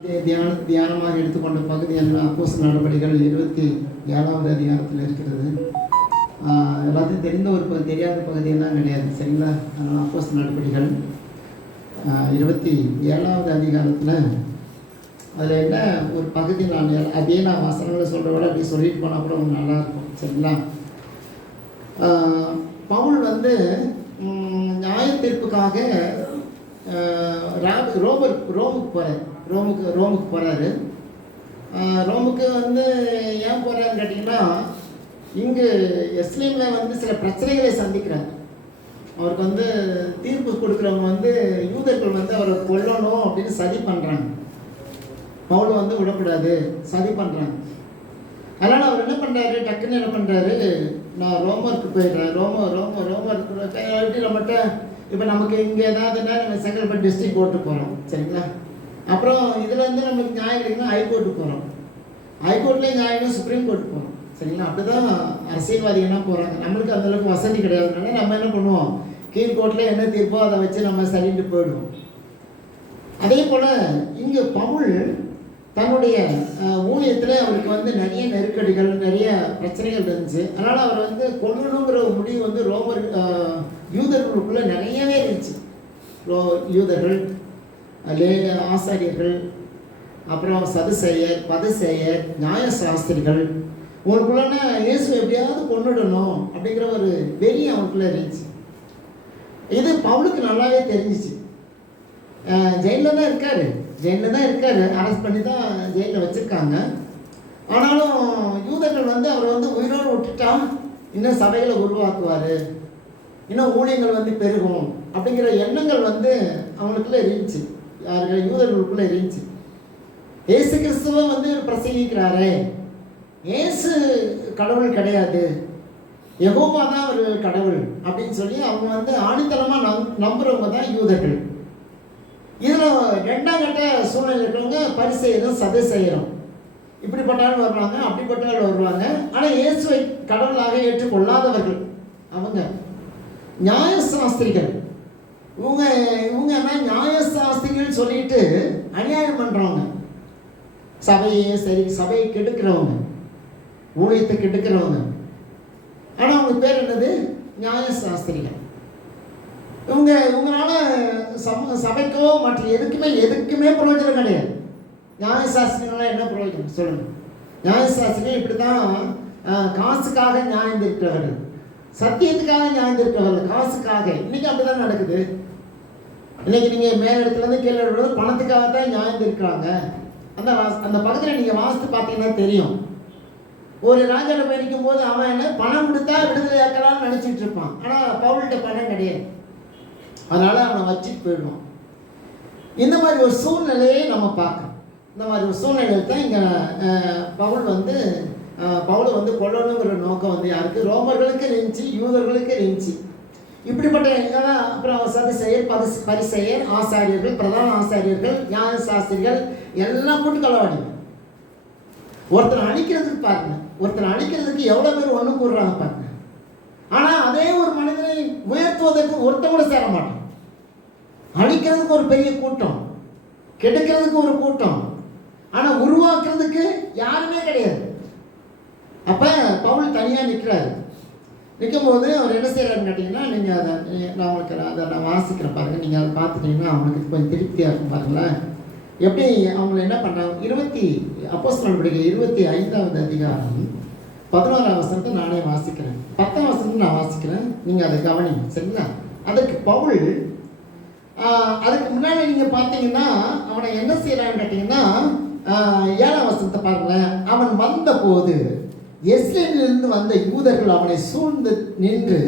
தியானமாக எடுத்துக்கொண்ட பகுதி என்ன? அப்போஸ்தலர் நடபடிகள் 27வது அதிகாரத்தில் இருக்கிறது. எல்லாத்தையும் தெரிந்த ஒரு தெரியாத பகுதியெல்லாம் கிடையாது, சரிங்களா? அதனால் அப்போஸ்தலர் நடபடிகள் 27வது அதிகாரத்தில் அதில் என்ன ஒரு பகுதி நான் வசனங்களை சொல்கிற விட அப்படியே சொல்லிட்டு போனால் கூட கொஞ்சம் நல்லாயிருக்கும், சரிங்களா? பவுல் நியாய தீர்ப்புக்காக ரோமுக்கு போகிறார். ரோமுக்கு போகிறாரு. ரோமுக்கு ஏன் போகிறாருன்னு கேட்டிங்கன்னா, இங்கு எஸ்லேமில் சில பிரச்சனைகளை சந்திக்கிறார். அவருக்கு தீர்ப்பு கொடுக்குறவங்க யூதர்கள் அவரை கொல்லணும் அப்படின்னு சதி பண்ணுறாங்க. பவுல் விடக்கூடாது, சதி பண்ணுறாங்க. அதனால் அவர் என்ன பண்ணுறாரு, டக்குன்னு என்ன பண்ணுறாரு, நான் ரோமருக்கு போயிடுறேன். ரோமருக்கு நம்மகிட்ட இப்போ நமக்கு இங்கே ஏதாவதுன்னா நம்ம செங்கல்பட்டு டிஸ்ட்ரிக்ட் கோர்ட்டு போகிறோம், சரிங்களா? அப்புறம் இதில் நம்மளுக்கு நியாயம் கிடைக்குன்னா ஹைகோர்ட்டுக்கு போகிறோம். ஹைகோர்ட்லேயே நியாயம்னா சுப்ரீம் கோர்ட்டு போகிறோம், சரிங்களா? அப்படி தான் அரசியல்வாதிகள்லாம் போகிறாங்க. நம்மளுக்கு அந்தளவுக்கு வசதி கிடையாதுனால நம்ம என்ன பண்ணுவோம், கீழ்கோர்ட்டில் என்ன தீர்ப்போ அதை வச்சு நம்ம சரிட்டு போயிடுவோம். அதே போல் இங்கே பவுல் தன்னுடைய ஊழியத்தில் அவருக்கு நிறைய நெருக்கடிகள், நிறைய பிரச்சனைகள் இருந்துச்சு. அதனால் அவர் கொல்லணுங்கிற முடிவு ரோமர் யூதர்களுக்குள்ளே நிறையவே இருந்துச்சு. யூதர்கள், ஆசாரியர்கள், அப்புறம் சதுசேயர், பதுசேயர், நியாயசாஸ்திரிகள், உங்களுக்குள்ளே இயேசு எப்படியாவது கொண்டுடணும் அப்படிங்கிற ஒரு வெறி அவனுக்குள்ளே இருந்துச்சு. இது பவுலுக்கு நல்லாவே தெரிஞ்சிச்சு. ஜெயிலில் தான் இருக்கார், அரெஸ்ட் பண்ணி தான் ஜெயிலில் வச்சுருக்காங்க. ஆனாலும் யூதர்கள் அவரை உயிரோடு விட்டுட்டா இன்னும் சபைகளை உருவாக்குவார், இன்னும் ஊழியங்கள் பெருகும் அப்படிங்கிற எண்ணங்கள் அவங்களுக்குள்ளே இருந்துச்சு. யார்கள்? யூதர்களுக்குள்ளே இருந்துச்சு. ஏசு கிறிஸ்துவை பிரசங்கிக்கிறாரே, ஏசு கடவுள் கிடையாது, யெகோவா தான் ஒரு கடவுள் அப்படின்னு சொல்லி அவங்க ஆணித்தனமாக நம்புறவங்க தான் யூதர்கள். இதில் ரெண்டாம் கட்ட சூழ்நிலை இருக்கிறவங்க பரிசேயரும் சதுசேயரும் இப்படிப்பட்டாலும் வருவாங்க, அப்படிப்பட்டாலும் வருவாங்க. ஆனால் இயேசுவை கடவுளாக ஏற்றுக்கொள்ளாதவர்கள் அவங்க. நியாயசாஸ்திரிகள் இவங்க நியாயசாஸ்திரிகள் சொல்லிட்டு அநியாயம் பண்ணுறவங்க, சபையை கெடுக்கிறவங்க, ஊழியத்தை கெடுக்கிறவங்க. ஆனால் அவங்க பேர் என்னது? நியாயசாஸ்திரிகள். இவங்களால சபைக்கோ மற்ற எதுக்குமே பிரயோஜனம் கிடையாது. நியாயசாஸ்திரிகளால் என்ன பிரயோஜனம் சொல்லுங்கள்? நியாயசாஸ்திரிகள் இப்படி தான் காசுக்காக நியாயம் இருக்கிறவர்கள், சத்தியத்துக்காக நியாயம் இருக்கிறவர்கள், காசுக்காக. இன்றைக்கி அப்படி தான் நடக்குது. இன்றைக்கி நீங்கள் மேலிடத்துலேருந்து கீழே விடுறது பணத்துக்காக தான் நியாயம் இருக்கிறாங்க. அந்த பக்கத்தில் நீங்கள் வாசித்து பார்த்தீங்கன்னா தெரியும். ஒரு ராஜாவில் பயணிக்கும் போது அவன் என்ன பணம் கொடுத்தா விடுதலை ஆக்கலாம்னு நினச்சிட்டு இருப்பான். ஆனால் பவுல்கிட்ட பணம் கிடையாது, அதனால் அவனை வச்சுட்டு போயிடுவான். இந்த மாதிரி ஒரு சூழ்நிலையை நம்ம பார்க்கணும். இந்த மாதிரி ஒரு சூழ்நிலையில் தான் இங்கே பவுலை கொல்லணுங்கிற நோக்கம் யாருக்கு? ரோமர்களுக்கு இருந்துச்சு, யூதர்களுக்கு இருந்துச்சு. இப்படிப்பட்ட அப்புறம் சதுசேயர், பரிசேயர், ஆசாரியர்கள், பிரதான ஆசாரியர்கள், நியாயசாஸ்திரிகள் எல்லாம் போட்டு களவாடி ஒருத்தனை அழிக்கிறதுக்கு பாருங்க. ஒருத்தனை அழிக்கிறதுக்கு எவ்வளோ பேர் ஒன்று கூடுறாங்க பாருங்க. ஆனால் அதே ஒரு மனிதனை உயர்த்துவதற்கு ஒருத்தன் கூட சேர மாட்டான். அழிக்கிறதுக்கு ஒரு பெரிய கூட்டம், கெடுக்கிறதுக்கு ஒரு கூட்டம், ஆனால் உருவாக்குறதுக்கு யாருமே கிடையாது. அப்போ பவுல் தனியாக நிற்கிறாரு. நிற்கும்போது அவர் என்ன செய்கிறாருன்னு கேட்டிங்கன்னா, நீங்கள் நான் வாசிக்கிறேன் பாருங்கள். நீங்கள் அதை பார்த்துட்டிங்கன்னா அவங்களுக்கு கொஞ்சம் திருப்தியாக இருக்கும் பாருங்களேன். எப்படி அவங்கள என்ன பண்ணாங்க? அப்போஸ்தலர் நடபடிகள் 25வது அதிகாரம் 11ஆம் வசனத்தை நானே வாசிக்கிறேன், 10ஆம் வசனத்தை நான் வாசிக்கிறேன், நீங்கள் அதை கவனிங்க, சரிங்களா? அதற்கு பவுல் அதுக்கு முன்னாடி நீங்கள் பார்த்தீங்கன்னா அவனை என்ன செய்கிறான்னு கேட்டிங்கன்னா, 7ஆம் வசனத்தை பாருங்களேன். அவன் வந்த போது எஸ்ரேலிலிருந்து வந்த யூதர்கள் அவனை சூழ்ந்து நின்று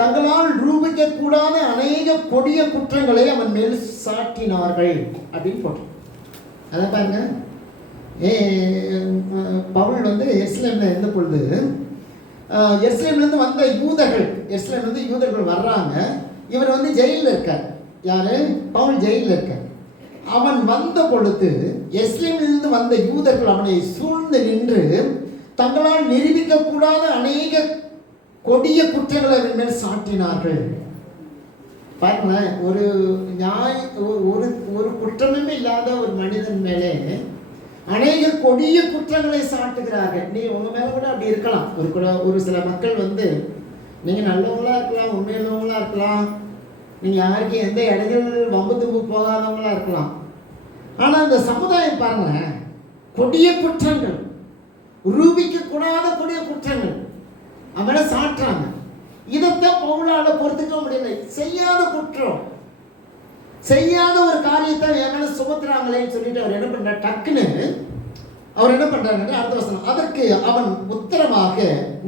தங்களால் ரூபிக்கக்கூடாத அநேக கொடிய குற்றங்களை அவன் மேல் சாட்டினார்கள் அப்படின்னு போட்டோம். அதை பாருங்க. பவுல் எருசலேமில் இருந்த பொழுது எருசலேம்லேருந்து வந்த யூதர்கள் வர்றாங்க. இவர் ஜெயிலில் இருக்கார். யார்? பவுல் ஜெயிலில் இருக்கார். அவன் வந்த பொழுது எருசலேமிலிருந்து வந்த யூதர்கள் அவனை சூழ்ந்து நின்று தங்களால் நிரூபிக்கக்கூடாத அநேக கொடிய குற்றங்களை அவன் மேல் சாட்டினார்கள். பாருங்களேன், ஒரு ஒரு ஒரு குற்றமுமே இல்லாத ஒரு மனிதன் மேலே அநேக கொடிய குற்றங்களை சாட்டுகிறார்கள். நீ உங்க மேல கூட அப்படி இருக்கலாம். ஒரு சில மக்கள் வந்து நீங்க நல்லவங்களா இருக்கலாம், உண்மையுள்ளவங்களா இருக்கலாம், நீங்க யாருக்கும் எந்த இடைஞ்சல் வம்பு தும்பு போகாதவங்களா இருக்கலாம். ஆனா இந்த சமுதாயம் பாருங்களேன், கொடிய குற்றங்கள், ரூபிக்க கூடாத கொடிய குற்றங்கள் அவனை சாட்டுறாங்க. இதைத்தான் பவுலால பொறுத்துக்க முடியல. செய்யாத குற்றம், செய்யாத ஒரு காரியத்தை என் மேல சுமத்துறாங்களேன்னு சொல்லிட்டு அவர் என்ன பண்றார், டக்குன்னு அவர் என்ன பண்றாரு, அடுத்த வசனம், அதற்கு அவன் உத்தரமாக,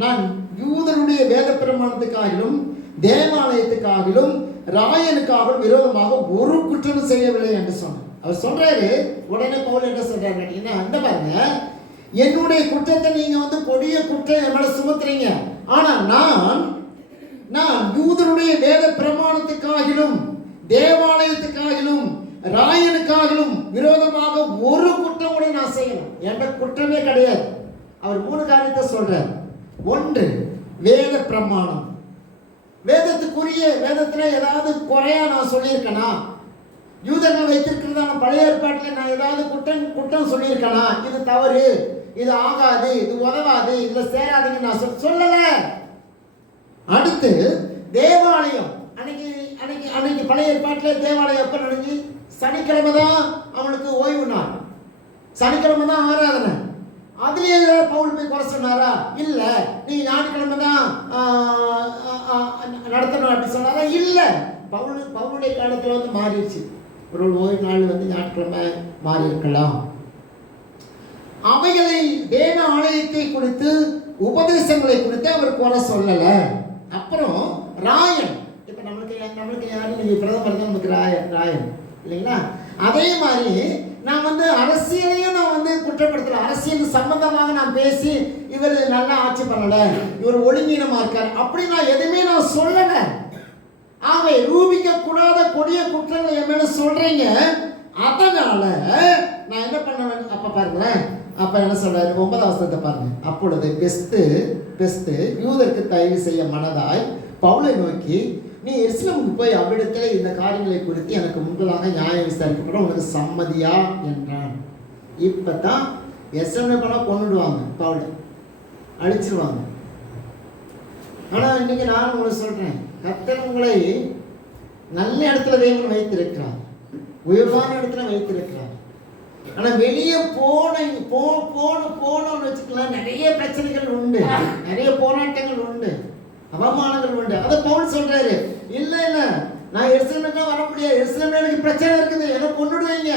நான் யூதருடைய வேத பிரமாணத்துக்காகிலும் தேவாலயத்துக்காகிலும் ராயனுக்காகவும் விரோதமாக ஒரு குற்றமும் செய்யவில்லை என்று சொன்னார். அவர் சொல்றாரு. உடனே பவுல் என்ன சொல்றாரு கேட்டீங்கன்னா, அந்த பாருங்க, என்னுடைய குற்றத்தை நீங்க வந்து கொடிய குற்றம் என் மேல சுமத்துறீங்க, ஆனா நான் யூதருடைய வேத பிரமாணத்துக்காகிலும் தேவாலயத்துக்காகிலும் ராயனுக்காகிலும் விரோதமாக ஒரு குற்றம் கூட நான் செய்யணும். என்ற குற்றமே கிடையாது. அவர் 3 காரியத்தை சொல்றார். 1, வேத பிரமாணம். வேதத்துக்குரிய வேதத்துல ஏதாவது குறையா நான் சொல்லியிருக்கேனா? யூதர்கள் வைத்திருக்கிறதான பழைய ஏற்பாட்டில் நான் ஏதாவது குற்றம் சொல்லியிருக்கேனா? இது தவறு, இது ஆகாது, இது உதவாது, இதுல சேராதுன்னு நான் சொல்லல. அடுத்து தேவாலயம். அன்னைக்கு பழைய ஏற்பாட்டில் தேவாலயம் எப்ப நடந்துச்சு? சனிக்கிழமை தான் அவனுக்கு ஓய்வு நாள், சனிக்கிழமை தான் ஆராதனை. அதுலயே பவுல் போய் குறை சொன்னாரா? இல்ல. நீங்க ஞாயிற்றுக்கிழமை தான் நடத்தணும் அப்படி சொன்னாரா? இல்ல. பவுலுடைய காலத்துல வந்து மாறிடுச்சு. ஒரு ஓய்வு நாள் வந்து ஞாயிற்றுக்கிழமை மாறி இருக்கலாம். அவைகளை தேவ ஆலயத்தை குறித்து உபதேசங்களை குறித்து அவர் குறை சொல்லல. அப்புறம் ராயன். இப்ப நம்மளுக்கு யாரு? நீங்க பிரதமர் தான் நமக்கு ராயன் இல்லைங்களா? அதே மாதிரி நான் வந்து அரசியலையும் நான் வந்து குற்றப்படுத்தல. அரசியல் சம்பந்தமாக நான் பேசி இவர் நல்லா ஆட்சி பண்ணல, இவர் ஒழுங்கீனமா இருக்கார் அப்படி நான் எதுவுமே நான் சொல்லல. ஆகவே ரூபிக்க கூடாத கொடிய குற்றங்களை என் மேல சொல்றீங்க. அதனால நான் என்ன பண்ண? அப்ப பாருங்களேன், அப்ப என்ன சொல்றாரு? 9வது வசனத்தை பாருங்க. அப்பொழுது பெஸ்து யூதருக்கு தயவு செய்ய மனதாய் பவுலை நோக்கி, நீ எருசலேமுக்கு போய் அவ்விடத்தில் இந்த காரியங்களை குறித்து எனக்கு முன்பதாக நியாயம் விசாரிக்கப்பட உனக்கு சம்மதியா என்றான். இப்பதான் எருசலேம் போனா கொண்டுடுவாங்க, பவுலை அழிச்சிருவாங்க. ஆனா இன்னைக்கு நான் உங்களுக்கு சொல்றேன், கர்த்தர் உங்களை நல்ல இடத்துல தேவன் வைத்திருக்கிறார், உயர்வான இடத்துல வைத்திருக்கிறார். ஆனா வெளியே போனோம்னு வச்சுக்கலாம், நிறைய பிரச்சனைகள் உண்டு, நிறைய போராட்டங்கள் உண்டு, அவமானங்கள் உண்டு. அதை பவுல் சொல்றாரு, இல்ல நான் எருசலேமுக்கு வர முடியாது, எருசலேம்ல எனக்கு பிரச்சனை இருக்குது, என்ன கொண்டுடுவீங்க.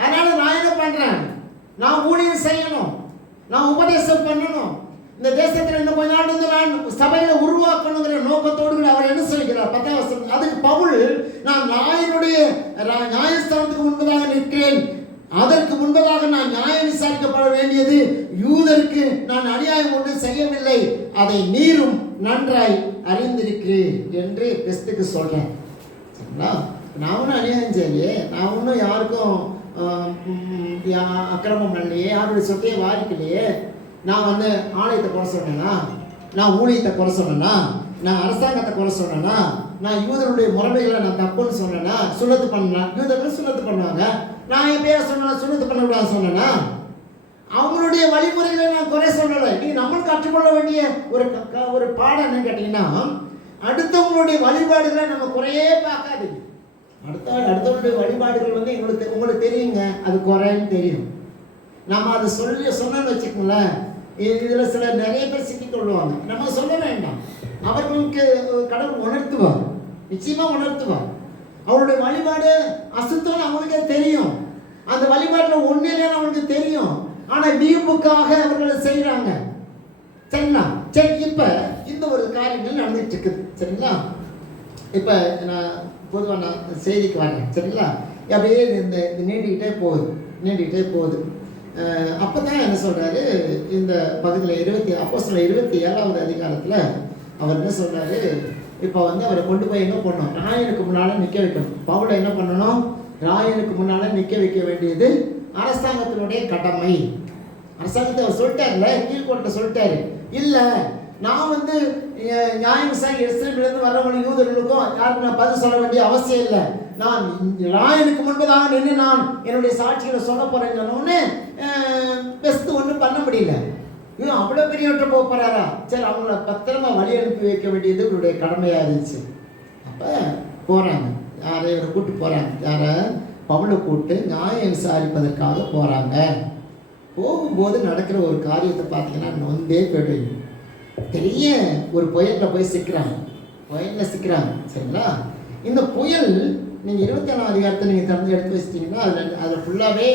அதனால நான் என்ன பண்றேன்? நான் ஊழியம் செய்யணும், நான் உபதேசம் பண்ணணும், இந்த தேசத்துல இன்னும் கொஞ்ச நாள் வந்து நான் சபையில உருவாக்கணுங்கிற நோக்கத்தோடு அவர் என்ன சொல்கிறார்? 10வது வசனம். அதுக்கு பவுல், நான் நியாயஸ்தானத்துக்கு முன்பதாக நிற்கிறேன், அதற்கு முன்பதாக நான் நியாயம் விசாரிக்கப்பட வேண்டியது யூதருக்கு நான் அநியாயம் ஒன்று செய்யவில்லை, அதை நீரும் நன்றாய் அறிந்திருக்கிறேன் என்று பெஸ்டுக்கு சொல்றேன். சரிங்களா? நான் ஒன்றும் அநியாயம் செய்யலையே, நான் ஒன்றும் யாருக்கும் அக்கிரமம் பண்ணலையே, யாருடைய சொத்தையை வாரிக்கலையே. நான் வந்து ஆலயத்தை குறை சொன்னேன்னா, நான் ஊழியத்தை குறை சொன்னேன்னா, நான் அரசாங்கத்தை குறை சொன்னேன்னா, நான் யூதருடைய முறைமைகளை நான் தப்புன்னு சொன்னேன்னா, சுண்ணத்து பண்ணலாம், யூதர்கள் சுண்ணத்து பண்ணுவாங்க, நான் எப்பயா சொன்னா சுண்ணத்து பண்ணக்கூடாது சொன்னேன்னா, அவங்களுடைய வழிமுறைகளை நான் குறை சொல்லலை. நீ நம்மளுக்கு கற்றுக்கொள்ள வேண்டிய ஒரு பாடம் என்னன்னு கேட்டீங்கன்னா, அடுத்தவங்களுடைய வழிபாடுகளை நம்ம குறையே பார்க்காதீங்க. அடுத்தவங்களுடைய வழிபாடுகள் வந்து உங்களுக்கு தெரியுங்க, அது குறைன்னு தெரியும். நம்ம அதை சொன்னோன்னு வச்சுக்கோங்களேன், இதில் சில நிறைய பேர் சிக்கிக்கொள்வாங்க. நம்ம சொல்ல வேண்டாம், அவர்களுக்கு கடவுள் உணர்த்துவார், நிச்சயமா உணர்த்துவார். அவருடைய வழிபாடு அசுத்தம்னு அவங்களுக்கே தெரியும், அந்த வழிபாட்டில் ஒன்றும் இல்லைன்னு அவங்களுக்கு தெரியும். ஆனால் வீம்புக்காக அவர்களை செய்கிறாங்க. சரிங்களா? சரி, இப்போ இந்த ஒரு காரியங்கள் நடந்துட்டு இருக்குது. சரிங்களா? இப்போ நான் பொதுவாக நான் செய்திக்கு வரேன். சரிங்களா? அப்படியே இந்த நீண்டிக்கிட்டே போகுது. அப்போ தான் என்ன சொல்கிறாரு, இந்த பகுதியில் அப்போஸ்தலர் 27வது அதிகாரத்தில் அவர் என்ன சொல்கிறாரு, இப்போ வந்து அவரை கொண்டு போய் என்ன பண்ணணும்? ராயனுக்கு முன்னால் நிற்க வைக்கணும். பவுலை என்ன பண்ணணும்? ராயனுக்கு முன்னால் நிற்க வைக்க வேண்டியது அரசாங்கத்தினுடைய கடமை. அரசாங்கத்தை அவர் சொல்லிட்டார்ல, கீழ்கோர்ட்டில் சொல்லிட்டாரு, இல்லை நான் வந்து நியாயம் விசாரி எருசலேமிலிருந்து வரவங்க யூதர்களுக்கும் யாருக்கு நான் பதில் சொல்ல வேண்டிய அவசியம் இல்லை. நான் ராயனுக்கு முன்பதாக நின்று நான் என்னுடைய சாட்சிகளை சொல்ல போறேன்னு சொன்னோடனே பெஸ்ட் ஒன்றும் பண்ண முடியல. இவன் அவ்வளோ பெரியவற்றை போக போறாரா? சரி, அவங்கள பத்திரமா வழி அனுப்பி வைக்க வேண்டியது இவருடைய கடமையாக இருந்துச்சு. அப்போ போகிறாங்க, யாரை இவரை கூப்பிட்டு போகிறாங்க, யாரை? பவுலை கூப்பிட்டு நியாயம் விசாரிப்பதற்காக போகிறாங்க. போகும்போது நடக்கிற ஒரு காரியத்தை பார்த்தீங்கன்னா நொந்தே போயிடுவீங்க. பெரிய ஒரு புயலில் போய் சிக்கிறாங்க, புயலில் சிக்கிறாங்க. சரிங்களா? இந்த புயல் நீங்கள் 27ஆம் அதிகாரத்தை நீங்கள் திறந்து எடுத்து வச்சிட்டிங்கன்னா அதில் ஃபுல்லாகவே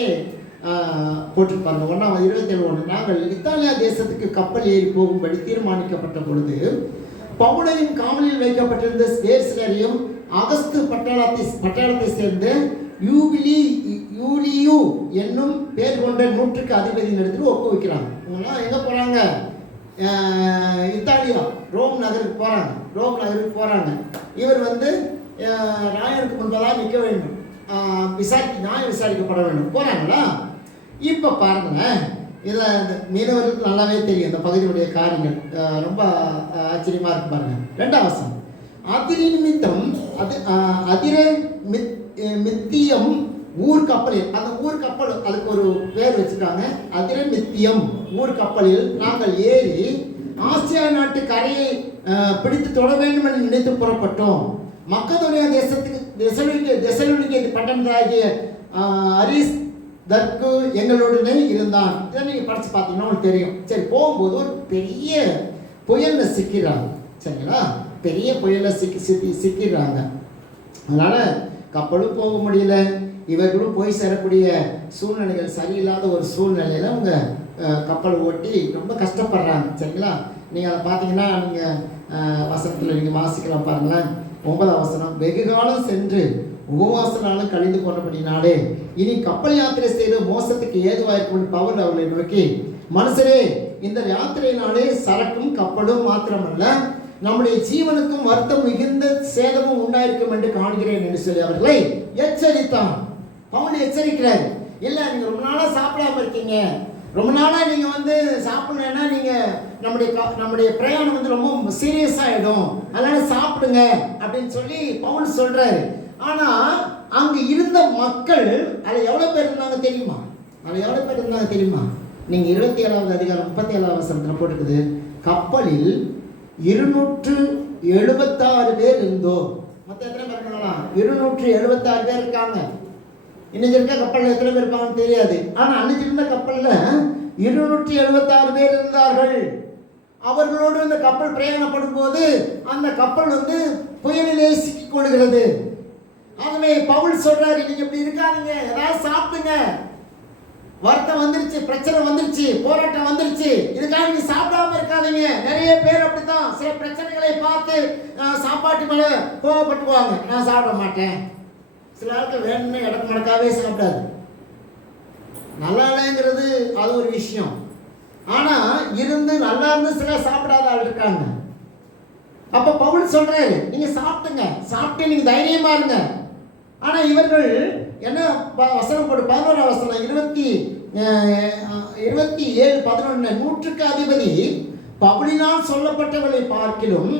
போட்டிருப்பாங்க. 27:1 நாங்கள் இத்தாலியா தேசத்துக்கு கப்பல் ஏறி போகும்படி தீர்மானிக்கப்பட்ட பொழுது பவுலையும் காவலில் வைக்கப்பட்டிருந்த வேறு சிலரையும் அகஸ்து பட்டாளத்தை சேர்ந்த யூலியு என்னும் பேர் கொண்ட 100க்கு அதிபதியின் இடத்துல ஒப்புவிக்கிறாங்க. இவங்கெல்லாம் எங்கே போகிறாங்க? இத்தாலியா ரோம் நகருக்கு போகிறாங்க. இவர் வந்து ராயனுக்கு முன்பதாக நிற்க வேண்டும், நியாயம் விசாரிக்கப்பட வேண்டும். போகிறாங்களா? இப்போ பாருங்களேன், இதில் இந்த மீனவர்களுக்கு நல்லாவே தெரியும் இந்த பகுதியுடைய காரியங்கள். ரொம்ப ஆச்சரியமாக இருக்கு பாருங்க. 2ஆம் வசனம். அதிர நிமித்தம் மித்தியம் ஊர் கப்பலில், அந்த ஊர் கப்பல் அதுக்கு ஒரு பேர் வச்சுருக்காங்க. அதிர மித்தியம் ஊர் கப்பலில் நாங்கள் ஏறி ஆசியா நாட்டு கரையை பிடித்து தொட வேண்டும் என்று நினைத்து புறப்பட்டோம். மக்கதோனியா தேசத்துக்கு தெசலோனிக்கே பட்டணத்தாகிய அரிஸ் தற்கு எங்களுடனே இருந்தான். இதை நீங்கள் படித்து பார்த்தீங்கன்னா உங்களுக்கு தெரியும். சரி, போகும்போது ஒரு பெரிய புயலில் சிக்கிறாங்க. சரிங்களா? பெரிய புயலில் சிக்கிறாங்க. அதனால் கப்பலும் போக முடியல, இவர்களும் போய் சேரக்கூடிய சூழ்நிலைகள் சரியில்லாத ஒரு சூழ்நிலையில் அவங்க கப்பலை ஓட்டி ரொம்ப கஷ்டப்படுறாங்க. சரிங்களா? நீங்கள் அதை பார்த்தீங்கன்னா நீங்கள் வசனத்தில் நீங்கள் வாசிக்கலாம் பாருங்களேன். 9ஆம் வசனம். வெகு காலம் சென்று உபவாச நாளும் கழிந்து போனபடினாலே இனி கப்பல் யாத்திரை செய்து மோசத்துக்கு ஏதுவாயிருக்கும் பவுல் அவர்களை நோக்கி, மனுஷரே, இந்த யாத்திரையினாலே சரக்கும் கப்பலும் மாத்திரமல்ல நம்முடைய ஜீவனுக்கும் வருத்தம் மிகுந்த சேதமும் உண்டாயிருக்கும் என்று காண்கிறேன் என்று சொல்லி அவர்களை எச்சரித்தான். பவுல் எச்சரிக்கிறார். இல்லை, நீங்கள் ரொம்ப நாளாக சாப்பிடாம இருக்கீங்க, ரொம்ப நாளாக நீங்கள் வந்து சாப்பிடலன்னா நீங்கள் நம்முடைய பிரயாணம் வந்து ரொம்ப சீரியஸ் ஆகிடும், அதனால் சாப்பிடுங்க அப்படின்னு சொல்லி பவுல் சொல்கிறாரு. ஆனால் அங்கே இருந்த மக்கள் அதில் எவ்வளோ பேர் இருந்தாங்க தெரியுமா? நீங்கள் 27ஆவது அதிகாரம் 37ஆவது வசனத்தில் போட்டுருக்குது, கப்பலில் 276 பேர் இருந்தோம். மொத்தம் எத்தனை பேர் இருக்காங்களா? 276 பேர் இருக்காங்க. இன்னைக்கு இருக்க கப்பலில் எத்தனை பேர் இருப்பாங்கன்னு தெரியாது. ஆனால் அன்னைக்கு இருந்த கப்பலில் 276 பேர் இருந்தார்கள். அவர்களோடு இந்த கப்பல் பிரயாணப்படும் போது அந்த கப்பல் வந்து புயலிலே சிக்கிக் கொள்கிறது. ஆகவே பவுல் சொல்றாரு, நீங்க இப்படி இருக்காதீங்க, ஏதாவது சாப்பிடுங்க, வருத்தம் வந்துருச்சு, பிரச்சனை வந்துருச்சு, போராட்டம் வந்துருச்சு, இதுக்காக நீ சாப்பிடாம இருக்காதீங்க. நிறைய பேர் அப்படித்தான் சில பிரச்சனைகளை பார்த்து சாப்பாட்டு மேல கோவப்பட்டுக்குவாங்க, நான் சாப்பிட மாட்டேன். சில ஆட்கள் வேணும்னு இடக்கு மடக்காவே சாப்பிடாது. நல்லா இல்லைங்கிறது அது ஒரு விஷயம். ஆனா இருந்து நல்லா இருந்து சில சாப்பிடாத ஆள் இருக்காங்க. அப்ப பவுல் சொல்றாரு, நீங்க சாப்பிட்டுங்க, சாப்பிட்டு நீங்க தைரியமா இருங்க. ஆனா இவர்கள் என்ன வசனம் போட்டு 11ஆம் வசனம் 27:11 100க்கு அதிபதி பவுலினால் சொல்லப்பட்டவர்களை பார்க்கிலும்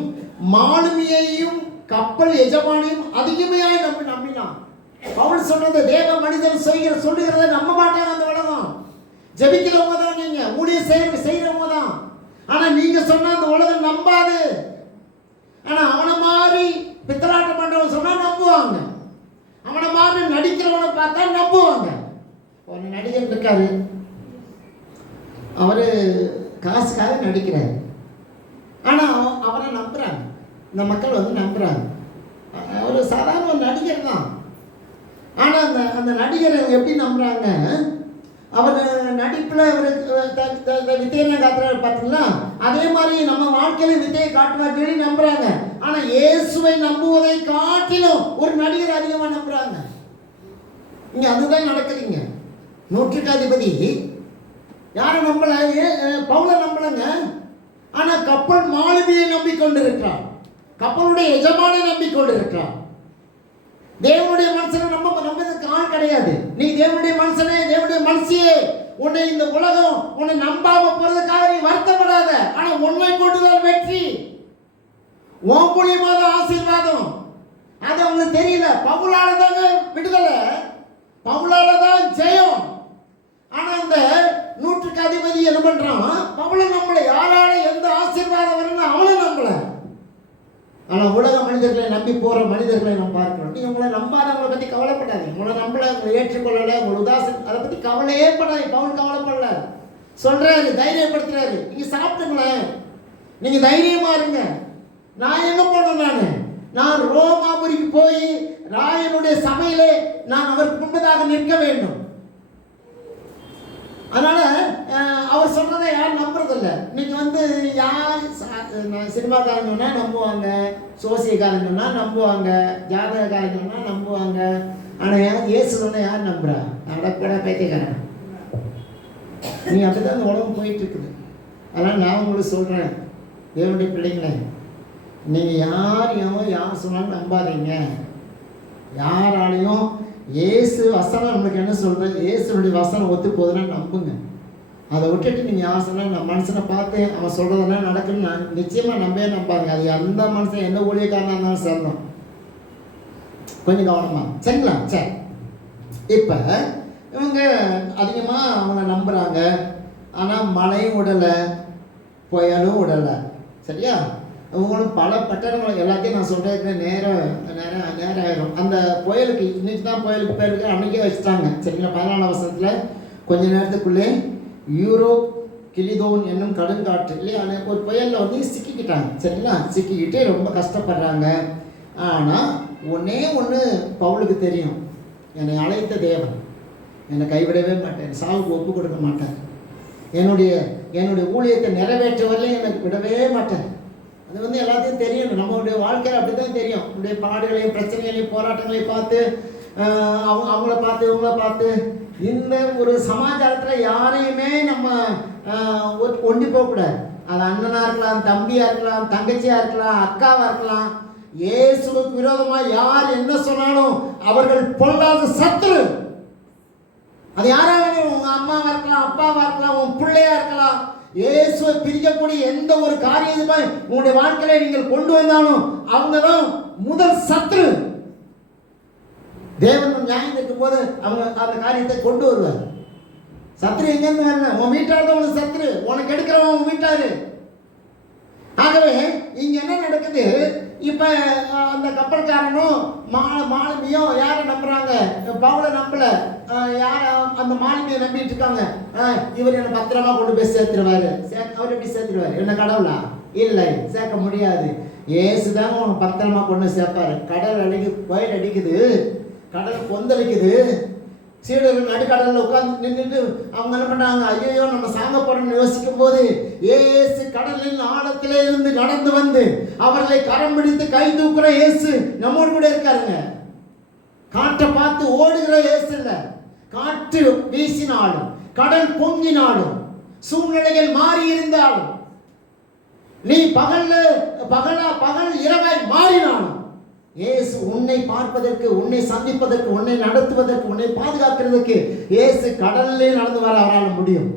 மாலுமியையும் கப்பல் எஜமானையும் அதிகமையாய் நம்பினான். பவுல் சொல்றது தேவ மனிதன் சொல்லுகிறத நம்ப மாட்டாங்க அந்த உலகம். ஜெபிக்கிறவங்க தான், நீங்க ஊழிய செய்யறவங்க தான். ஆனா நீங்க சொன்ன அந்த உலகம் நம்பாது. ஆனா அவனை மாதிரி பித்தலாட்டம் பண்றவன் சொன்னா நம்புவாங்க, அவனை மாதிரி நடிக்கிறவனை பார்த்தா நம்புவாங்க. ஒரு நடிகர் இருக்காரு, அவரு காசுக்காக நடிக்கிறார். ஆனா அவனை நம்புறாங்க, இந்த மக்கள் வந்து நம்புறாங்க. ஒரு சாதாரண ஒரு நடிகர் தான். ஆனா அந்த நடிகரை எப்படி நம்புறாங்க? அவர் நடிப்புல வித்தையெல்லாம் காட்டுறாரு பார்த்தீங்களா, அதே மாதிரி நம்ம வாழ்க்கையில வித்தையை காட்டுவார் சொல்லி நம்புறாங்க. ஆனா இயேசுவை நம்புவதை காட்டிலும் ஒரு நடிகர் அதிகமா நம்புறாங்க. இங்க அதுதான் நடக்குதுங்க. 100க்கு அதிபதி யாரை நம்பல? பவுலை நம்பலங்க. ஆனா கப்பல் மாலுமியை நம்பிக்கொண்டிருக்கிறார், கப்பலுடைய எஜமானை நம்பிக்கொண்டிருக்கிறார். தேவனுடைய மனுஷனை நம்பதுக்கு ஆள் கிடையாது. நீ தேவனுடைய மனுஷனே, தேவனுடைய மனுஷியே, உன்னை இந்த உலகம் உன்னை நம்பாம போறதுக்காக நீ வருத்தப்படாத. ஆனா உன்னை கொண்டுதான் வெற்றி உன் மூலியமா தான் ஆசீர்வாதம். அது அவங்களுக்கு தெரியல. பவுலால தாங்க விடுதலை, பவுலால தான் ஜெயம். ஆனா அந்த நூற்றுக்கு அதிபதி என்ன பண்றான்? பவுல நம்மளை யாரால எந்த ஆசீர்வாதம் வரும்னு அவளை நம்பல. ஆனா உலக மனிதர்களை நம்பி போற மனிதர்களை நம்ம பார்க்கிறோம். நீங்க உங்களை நம்பாதவங்களை பத்தி கவலைப்படாதீங்க. உங்களை நம்பல, உங்களை ஏற்றுக்கொள்ளல, உங்களை உதாசீனம், அதை பத்தி கவலையே படாதீங்க. பவுல் கவலைப்படல, சொல்றாரு, தைரியப்படுத்துறாரு. நீங்க சாப்பிட்டுங்களேன், நீங்க தைரியமா இருங்க. நான் எங்க போனேன்? நான் ரோமாபுரிக்கு போய் ராயனுடைய சபையிலே நான் அவருக்கு முன்பதாக நிற்க வேண்டும். அதனால அவர் சொல்றதை யாரும் நம்புறதில்லை. இன்னைக்கு வந்து யார் சினிமாக்காரன் சொன்னா நம்புவாங்க, சோசியக்காரன் சொன்னா நம்புவாங்க, ஜாதகக்காரன் சொன்னா நம்புவாங்க. ஆனா இயேசு சொன்னா யார் நம்புறா? அடப்பட பைத்தியக்காரன். நீ அப்படிதான் அந்த உலகம் போயிட்டு இருக்குது. அதனால நான் உங்களுக்கு சொல்றேன், தேவனுடைய பிள்ளைங்களே, நீங்க யார் சொன்னாலும் நம்பாதீங்க. யாராலையும் இயேசு வசனம் நம்மளுக்கு என்ன சொல்றது? இயேசுனுடைய வசனம் ஒத்து போகுதுன்னா நம்புங்க. அதை விட்டுட்டு நீங்கள் யார் சொன்னால் நான் மனுஷனை பார்த்து அவன் சொல்கிறதெல்லாம் நடக்குன்னு நான் நிச்சயமாக நம்பாருங்க. அது எந்த மனுஷன் எந்த ஊழியக்காரனாக இருந்தாலும் சொல்லணும். கொஞ்சம் கவனமா, சரிங்களா? சரி, இப்போ இவங்க அதிகமாக அவனை நம்புகிறாங்க. ஆனால் மழையும் விடலை, புயலும் விடலை. சரியா? இவங்களும் பல பட்டணங்கள் எல்லாத்தையும் நான் சொல்கிறதுக்கு நேரம் ஆயிடும். அந்த புயலுக்கு இன்னைக்கு தான் புயலுக்கு பேருக்கு அன்றைக்கே வச்சுட்டாங்க. சரிங்களா? 14ஆம் வசனத்தில் கொஞ்ச நேரத்துக்குள்ளே யூரோப் கிளிதோன் என்னும் கடுங்காற்று இல்லையா, ஒரு புயலில் வந்து சிக்கிக்கிட்டாங்க. சரிங்களா? சிக்கிக்கிட்டு ரொம்ப கஷ்டப்படுறாங்க. ஆனால் ஒன்றே ஒன்று பவுலுக்கு தெரியும், என்னை அழைத்த தேவன் என்னை கைவிடவே மாட்டேன், சாவுக்கு ஒப்பு கொடுக்க மாட்டேன், என்னுடைய ஊழியத்தை நிறைவேற்றவரையும் எனக்கு விடவே மாட்டேன். அது வந்து எல்லாத்தையும் தெரியும். நம்மளுடைய வாழ்க்கையில் அப்படி தான் தெரியும். நம்முடைய பாடுகளையும் பிரச்சனைகளையும் போராட்டங்களையும் பார்த்து அவங்கள பார்த்து இவங்கள பார்த்து இந்த ஒரு சமாச்சாரத்தில் யாரையுமே நம்ம ஒண்டி போகக்கூடாது. அது அண்ணனாக இருக்கலாம், தம்பியாக இருக்கலாம், தங்கச்சியாக இருக்கலாம், அக்காவாக இருக்கலாம். இயேசுவுக்கு விரோதமாக யார் என்ன சொன்னாலும் அவர்கள் பொல்லாத சத்துரு. அது யாராக உங்க அம்மாவாக இருக்கலாம், அப்பாவாக இருக்கலாம், உன் பிள்ளையா இருக்கலாம். இயேசுவை பிரிக்கக்கூடிய எந்த ஒரு காரியத்தை உங்களுடைய வாழ்க்கையில நீங்கள் கொண்டு வந்தாலும் அவங்க தான் முதல் சத்துரு. தேவன் நியாயம் இருக்கும் போது அவங்க அந்த காரியத்தை கொண்டு வருவார். சத்துரு எங்கேருந்து வரல? உன் வீட்டார் தான் உனக்கு சத்துரு, உனக்கு எடுக்கிறவன் உன் வீட்டாரு. ஆகவே இங்க என்ன நடக்குது? இப்ப அந்த கப்பல்காரனும் மாலுமியும் யாரை நம்புறாங்க? பவுலை நம்பல. யார அந்த மாலுமியை நம்பிட்டு இருக்காங்க. இவர் என்ன பத்திரமா கொண்டு போய் சேர்த்துருவாரு. அவர் எப்படி சேர்த்துருவாரு? என்ன கடவுளா? இல்லை, சேர்க்க முடியாது. ஏசுதாங்க உனக்கு பத்திரமா கொண்டு சேர்ப்பாரு. கடல் புயல் அடிக்குது, கடல் கொந்தளிக்குது. சீடர்கள் நடுக்கடலில் உட்கார்ந்து நின்றுட்டு அவங்க என்ன பண்ணாங்க? ஐயோ நம்ம சாங்க போறோம்னு யோசிக்கும் போது ஏசு கடலின் ஆழத்திலே இருந்து நடந்து வந்து அவர்களை கரம் பிடித்து கை தூக்குற இயேசு நம்மோடு கூட இருக்காருங்க. காற்றை பார்த்து ஓடுகிற இயேசு இல்ல. காற்று வீசினாலும், கடல் பொங்கினாலும், சூழ்நிலைகள் மாறி இருந்தாலும், நீ பகல் இரவாய் மாறினாலும் இயேசு உன்னை பார்ப்பதற்கு, உன்னை சந்திப்பதற்கு, உன்னை நடத்துவதற்கு, உன்னை பாதுகாக்கிறதுக்கு இயேசு கடல்லே நடந்து வர அவரால் முடியும்.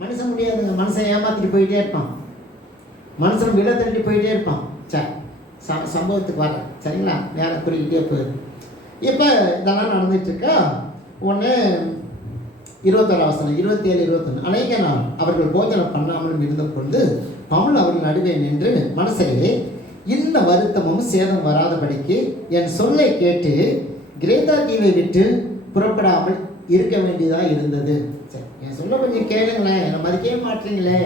மனுஷன் முடியாதுங்க. மனுஷன் ஏமாத்திட்டு போயிட்டே இருப்பான், மனுஷன் விட தள்ளி போயிட்டே இருப்பான். சரி, சம்பவத்துக்கு வர சரிங்களா? நேரம் குறிக்கிட்டே போயிடும். இப்போ இதெல்லாம் நடந்துட்டு இருக்கா. ஒன்று 21 வசனம் 27, 21. அநேக நாள் அவர்கள் போஜனம் பண்ணாமலும் இருந்த பொழுது பவுல் அவர்கள் நடுவே நின்று, மனசிலே இந்த வருத்தமும் சேதம் வராதபடிக்கு என் சொல்லை கேட்டு கிரேத்தா தீவை விட்டு புறப்படாமல் இருக்க வேண்டியதாக இருந்தது. சரி, என் சொல்ல கொஞ்சம் கேளுங்களேன், என்னை மதிக்கவே மாட்டீங்களே.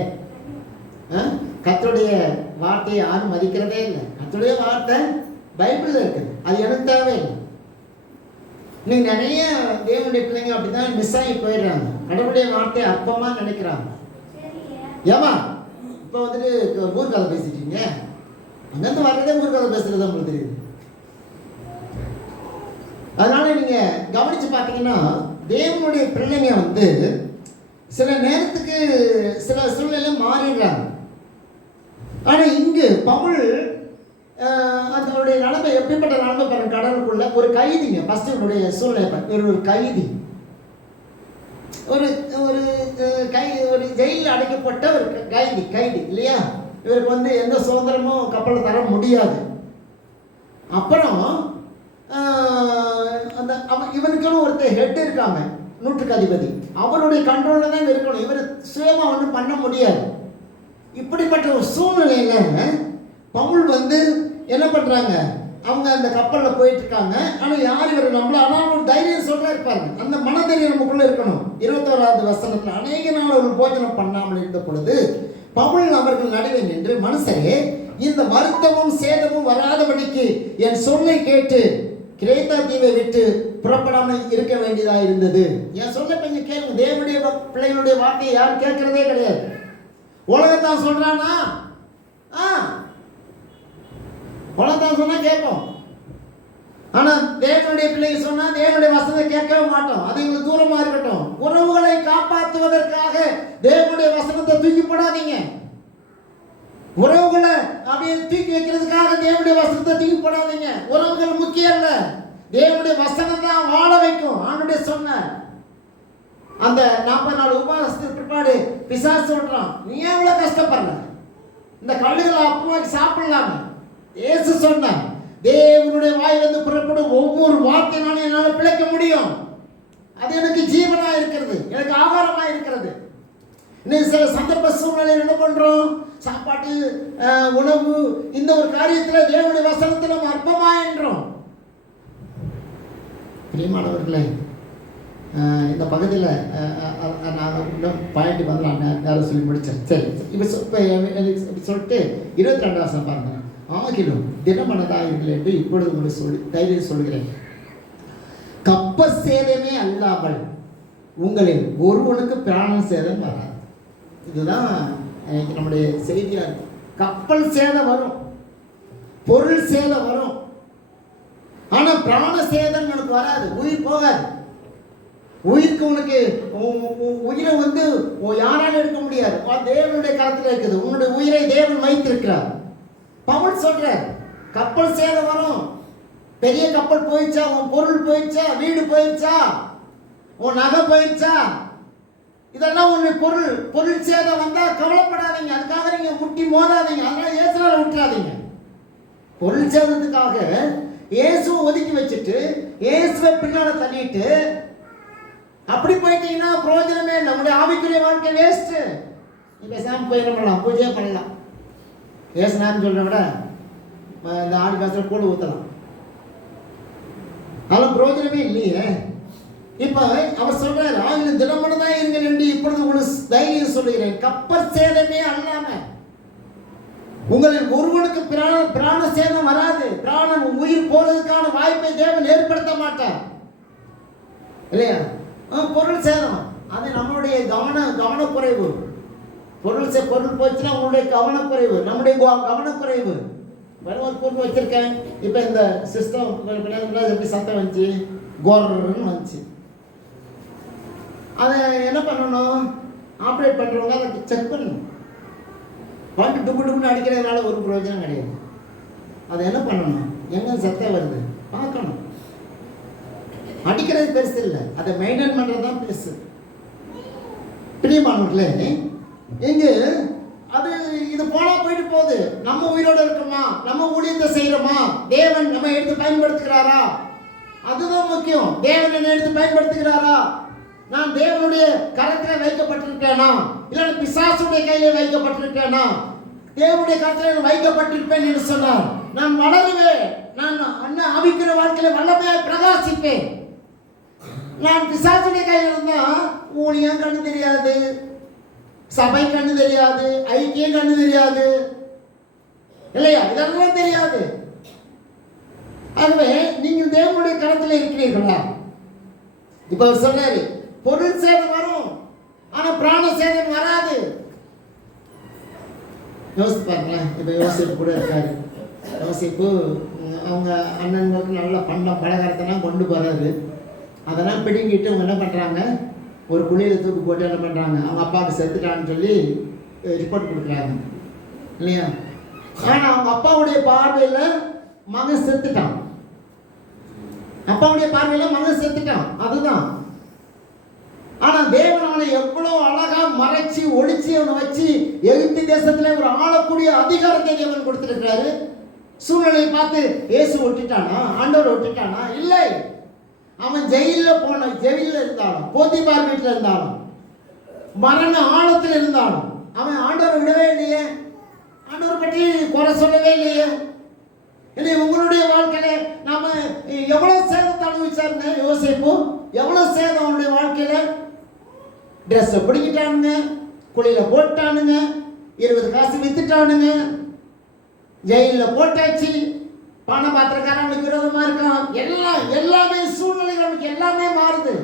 கர்த்தருடைய வார்த்தையை யாரும் மதிக்கிறதே இல்லை. கர்த்தருடைய வார்த்தை பைபிளில் இருக்குது, அது எனக்கு தேவையில்லை. இன்னைக்கு நிறைய தேவனுடைய பிள்ளைங்க அப்படிதான் மிஸ் ஆகி போயிடுறாங்க. கடவுளுடைய வார்த்தையை அற்பமா நினைக்கிறாங்க. ஏமா இப்போ வந்துட்டு ஊர்கதை பேசிட்டீங்க, அங்கிருந்து வர்றதே ஊர்கதை பேசுறது உங்களுக்கு தெரியுது. அதனால நீங்க கவனிச்சு பார்த்தீங்கன்னா தேவனுடைய பிள்ளைங்க வந்து சில நேரத்துக்கு சில சூழ்நிலை மாறிடுறாங்க. ஆனா இங்கு பவுல் அதனுடைய நிலைமை எப்படிப்பட்ட நிலைமை பாருங்க. கடலுக்குள்ள ஒரு கைதிங்க. ஃபர்ஸ்ட் என்னுடைய சூழ்நிலை ஒரு கைதி, ஒரு ஜெயிலில் அடைக்கப்பட்ட ஒரு கைதி இல்லையா? இவருக்கு வந்து எந்த சுதந்திரமும் கப்பலில் தர முடியாது. அப்புறம் அந்த இவனுக்குன்னு ஒருத்தர் ஹெட் இருக்காங்க, நூற்றுக்கு அதிபதி. அவருடைய கண்ட்ரோலில் தான் இருக்கணும். இவர் சுயமாக ஒன்றும் பண்ண முடியாது. இப்படிப்பட்ட ஒரு சூழ்நிலையில் பவுல் வந்து என்ன பண்ணுறாங்க, அவங்க அந்த கப்பலில் போயிட்டு இருக்காங்க. ஆனால் யார் இவர் நம்மள, ஆனால் ஒரு தைரியம் சொல்ல இருப்பாங்க. அந்த மனதைரியம் நமக்குள்ளே இருக்கணும். 21வது வசனத்தில், அநேக நாள் ஒரு போஜனம் பண்ணாமல் இருந்த பொழுது பவுல் அவர்கள் நடுவே நின்று, மனுஷரே, இந்த வருத்தமும் சேதமும் வராதபடிக்கு என் சொல்லை கேட்டு கிரேத்தா தீவை விட்டு புறப்படாமல் இருக்க வேண்டியதாக இருந்தது. என் சொல்ல கொஞ்சம் கேளுங்க. தேவனுடைய பிள்ளைகளுடைய வார்த்தையை யாரும் கேட்கறதே கிடையாது. உலகத்தான் சொல்றானா, உலகத்தான் சொன்னா கேட்போம். ஆனா தேவனுடைய பிள்ளைங்க சொன்னா தேவனுடைய வசனத்தை கேட்கவே மாட்டோம். அது எங்களுக்கு தூரமா இருக்கட்டும். உறவுகளை காப்பாற்றுவதற்காக தேவனுடைய வசனத்தை தூக்கி போடாதீங்க. உறவுகளை அப்படியே தூக்கி வைக்கிறதுக்காக தேவனுடைய வசனத்தை தூக்கி போடாதீங்க. உறவுகள் முக்கியம் இல்ல, தேவனுடைய வசனம் தான் வாழ வைக்கும். ஆண்டுடைய சொன்ன அந்த 40 நாள் உபவாசத்துக்கு பிற்பாடு பிசாசு சொல்றான், நீ எவ்வளவு கஷ்டப்படுற, இந்த கல்லுகளை அப்பமாக்கி சாப்பிடலாமே. இயேசு சொன்ன, தேவனுடைய வாயிலிருந்து புறப்படும் ஒவ்வொரு வார்த்தையினாலும் என்னால் பிழைக்க முடியும். அது எனக்கு ஜீவனா இருக்கிறது, எனக்கு ஆகாரமா இருக்கிறது. இன்னும் சில சந்தர்ப்ப சூழ்நிலையில் என்ன பண்றோம், சாப்பாட்டு உணவு இந்த ஒரு காரியத்தில் தேவனுடைய வசனத்தில் நம்ம அற்பமா என்றோம். பிரியமானவர்களே, இந்த பகுதியில் நான் இன்னும் பாயிண்ட் வந்து நான் சொல்லி முடித்தேன். சரி, இப்போ சொல்லிட்டு 22 வருஷம் பாருங்க. ஆகிலும் தினமனதாயிருங்கள் என்று இப்பொழுது உங்களுக்கு தைரியம் சொல்கிறேன், கப்பல் சேதமே அல்லாமல் உங்களில் ஒருவனுக்கு பிராணம் சேதம் வராது. இதுதான் நம்முடைய செய்தியா இருக்கு. கப்பல் சேதம் வரும், பொருள் சேதம் வரும், ஆனா பிராண சேதம் உனக்கு வராது. உயிர் போகாது. உயிருக்கு உனக்கு உயிரை வந்து யாராலும் எடுக்க முடியாது. தேவனுடைய கரத்தில் இருக்குது. உன்னுடைய உயிரை தேவன் வைத்திருக்கிறார். பவுல் சொல்ற, கப்பல் சேதம் வரும். பெரிய கப்பல் போயிடுச்சா, உன் பொருள் போயிடுச்சா, வீடு போயிடுச்சா, உன் நகை போயிடுச்சா, இதெல்லாம் உன்னுடைய பொருள் சேதம் வந்தா கவலைப்படாதீங்க. அதுக்காக நீங்க முட்டி மோதாதீங்க. அதனால இயேசுவால விட்டுறாதீங்க. பொருள் சேதத்துக்காக இயேசுவை ஒதுக்கி வச்சுட்டு இயேசுவை பின்னால தள்ளிட்டு அப்படி போயிட்டீங்கன்னா பிரயோஜனமே. நம்முடைய ஆவிக்குரிய வாழ்க்கை வேஸ்ட். நீ பேசாம போய் என்ன பண்ணலாம், பூஜையே பண்ணலாம். ஏசுனான்னு சொல்ற விட இந்த ஆடி காசுல கூட ஊற்றலாம். அதெல்லாம் பிரயோஜனமே இல்லையே. இப்ப அவர் சொல்றாரு, ஆகிலும் தினமனதான் இருங்கள் என்று இப்பொழுது உங்களுக்கு தைரியம் சொல்லுகிறேன், கப்பல் சேதமே அல்லாம உங்களில் ஒருவனுக்கு பிராண சேதம் வராது. பிராணம் உயிர் போறதுக்கான வாய்ப்பை தேவன் ஏற்படுத்த மாட்டார் இல்லையா. பொருள் சேதம் அது நம்மளுடைய கவனக்குறைவு. பொருள் போச்சுன்னா உங்களுடைய கவனக்குறைவு, நம்முடைய கவனக்குறைவு. ஒரு பொருள் வச்சிருக்கேன், இப்போ இந்த சிஸ்டம் எப்படி சத்தம் வந்துச்சு, கோர்ன்னு வந்துச்சு. அதை என்ன பண்ணணும், ஆப்ரேட் பண்ணுறவங்க அதை செக் பண்ணணும். பாட்டு டுப்புன்னு அடிக்கிறதுனால ஒரு பிரயோஜனம் கிடையாது. அதை என்ன பண்ணணும், எங்கே சத்தம் வருது பார்க்கணும். அடிக்கிறது பெருசு இல்லை, அதை மெயின்டைன் பண்ணுறது தான் பெருசு. பிரியமானவர்களே, இங்கு அது இது போனா போயிட்டு போகுது. நம்ம உயிரோடு இருக்கோமா, நம்ம ஊழியத்தை செய்யறோமா, தேவன் நம்ம எடுத்து பயன்படுத்துகிறாரா, அதுதான் முக்கியம். தேவன் என்ன எடுத்து பயன்படுத்துகிறாரா, நான் தேவனுடைய கரத்தில் வைக்கப்பட்டிருக்கேனா, இல்லை பிசாசுடைய கையில வைக்கப்பட்டிருக்கேனா. தேவனுடைய கரத்தில் வைக்கப்பட்டிருப்பேன் என்று சொன்னார், நான் வளருவேன், நான் அண்ணன் ஆவிக்கிற வாழ்க்கையில வல்லமையாக பிரகாசிப்பேன். நான் பிசாசுடைய கையில் இருந்தா ஊழியம் கண்ணு தெரியாது, சபை கண்ணு தெரியாது, ஐக்கியம் கண்ணு தெரியாது இல்லையா, இதெல்லாம் தெரியாது. ஆகவே நீங்கள் தேவனுடைய கரத்தில் இருக்கிறீர்களா? இப்ப அவர் சொல்றாரு, பொருள் சேதம் வரும், ஆனா பிராண சேதம் வராது. யோசித்து பாருங்களேன். இப்ப யோசிப்பு கூட இருக்காரு. யோசிப்பு அவங்க அண்ணன்களுக்கு நல்ல பண்டம் பலகாரத்தெல்லாம் கொண்டு போறாரு. அதெல்லாம் பிடுங்கிட்டு அவங்க என்ன பண்ணுறாங்க, ஒரு குழியில் தூக்கு போட்டு என்ன பண்ணுறாங்க, அவங்க அப்பாவுக்கு செத்துட்டான்னு சொல்லி ரிப்போர்ட் கொடுக்குறாங்க இல்லையா. ஆனால் அவங்க அப்பாவுடைய பார்வையில் மகன் செத்துட்டான். அப்பாவுடைய பார்வையில் மகன் செத்துட்டான், அதுதான். ஆனால் தேவன் அவனை எவ்வளோ அழகாக மறைச்சி ஒழிச்சு அவனை வச்சு எகிப்து தேசத்துல ஒரு ஆளக்கூடிய அதிகாரத்தை தேவன் கொடுத்திருக்கிறாரு. சூழ்நிலையை பார்த்து இயேசு ஒட்டிட்டானா, ஆண்டவர் ஒட்டிட்டானா? இல்லை. அவன் ஜெயிலில் இருந்தாலும், போத்திபார் வீட்டில் இருந்தாலும், மரண ஆழத்தில் இருந்தாலும் அவன் ஆண்டவர் விடவே இல்லையே. ஆண்டவர் பற்றி குறை சொல்லவே இல்லையே. இல்லை, உங்களுடைய வாழ்க்கையில நாம எவ்வளவு சேதத்தை அனுபவிச்சாருங்க யோசேப்பு. எவ்வளவு சேதம் அவனுடைய வாழ்க்கையில. ட்ரெஸ்ஸை பிடிக்கிட்டானுங்க, குழியில போட்டானுங்க, 20 காசு வித்துட்டானுங்க, ஜெயிலில் போட்டாச்சு, பண பாத்திரக்காரனுக்கு விரோதமா இருக்கான். எல்லாமே சூழ்நிலைகளுக்கு எல்லாமே மாறுது.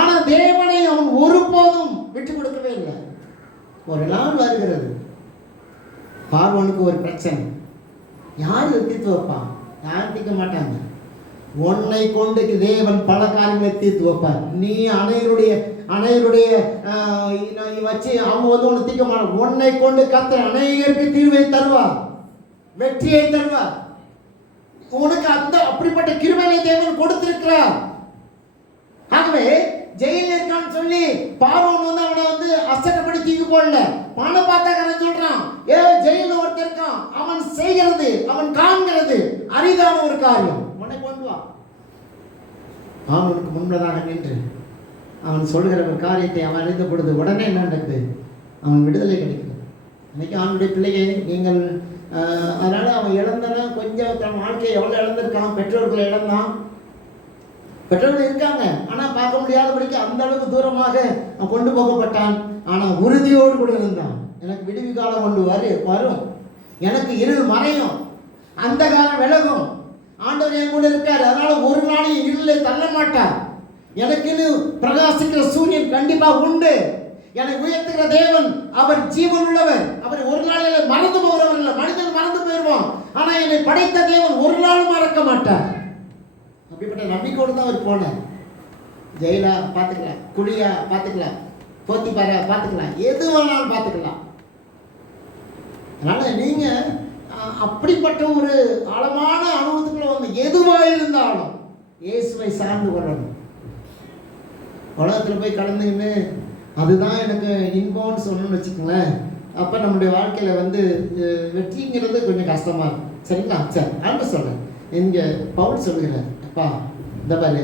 ஆனா தேவனை அவன் ஒருபோதும் விட்டு கொடுக்கவே இல்லை. ஒரு நாள் வருகிறது, பார்வோனுக்கு ஒரு பிரச்சனை. யார் தீர்த்து வைப்பான்? யாரும் தீர்க்க மாட்டாங்க. உன்னை கொண்டு தேவன் பல காரியங்களை தீர்த்து வைப்பார். நீ அனைவருடைய வச்சு அவங்க ஒன்று தீர்க்க மாட்டாங்க. உன்னை கொண்டு கர்த்தர் அநேகருக்கு தீர்வை தருவார், வெற்றியை தருவார். உனக்கு அப்படிப்பட்ட கிருபையை தேவன் கொடுத்திருக்கிறார். ஆகவே ஜெயில இருக்கான்னு சொல்லி பார்வோன் அவனை அசட்டப்படி தூக்கி போடல. பணம் பார்த்தாக்காரன் சொல்றான், ஜெயில ஒருத்தர் இருக்கான், அவன் செய்கிறது, அவன் காண்கிறது அரிதான ஒரு காரியம், உன்னை கொண்டு வா. அவனுக்கு முன்பதாக நின்று அவன் சொல்கிற ஒரு காரியத்தை அவன் அறிந்த பொழுது உடனே என்ன நடக்குது? அவன் விடுதலை கிடைக்குது. இன்னைக்கு அவனுடைய பிள்ளையை நீங்கள் அதனால அவன் இழந்தனா கொஞ்சம் தன் வாழ்க்கையை எவ்வளோ இழந்திருக்கான். பெற்றோர்களை இழந்தான், பெற்றோர்கள் இருக்காங்க, ஆனால் பார்க்க முடியாதபடிக்கு அந்த அளவுக்கு தூரமாக கொண்டு போகப்பட்டான். ஆனால் உறுதியோடு கூட இருந்தான். எனக்கு விடுவி காலம் கொண்டு வரும், எனக்கு இருள் மறையும், அந்த காலம் விலகும், ஆண்டவர் என் கூட இருக்கார், அதனால ஒரு நாளையும் இருளை தள்ள மாட்டார், எனக்குன்னு பிரகாசிக்கிற சூரியன் கண்டிப்பாக உண்டு, எனக்கு உயர்த்துகிற தேவன் அவர் ஜீவன் உள்ளவர், அவர் ஒரு நாளில மறந்து போகிறவர் இல்லை. மனிதன் மறந்து போயிடுவான், ஆனால் என்னை படைத்த தேவன் ஒரு நாளும் மறக்க மாட்டார். அப்படிப்பட்ட நம்பிக்கையோடு தான் அவர் போனார். ஜெயிலா பார்த்துக்கலாம், குழியா பார்த்துக்கலாம், போத்திபாரா பார்த்துக்கலாம், எது வேணாலும் பார்த்துக்கலாம். அதனால நீங்க அப்படிப்பட்ட ஒரு ஆழமான அனுபவத்துக்குள்ள எதுவாக இருந்தாலும் இயேசுவை சார்ந்து கொள்ளணும். உலகத்தில் போய் கலந்துக்கின்னு அதுதான் எனக்கு இன்பம்னு சொல்லணும்னு வச்சுக்கோங்களேன், அப்போ நம்முடைய வாழ்க்கையில் வெற்றிங்கிறது கொஞ்சம் கஷ்டமாக இருக்கும். சரிங்களா? சரி, நான் சொல்கிறேன். இங்கே பவுல் சொல்கிறார், அப்பா இந்த மாதிரி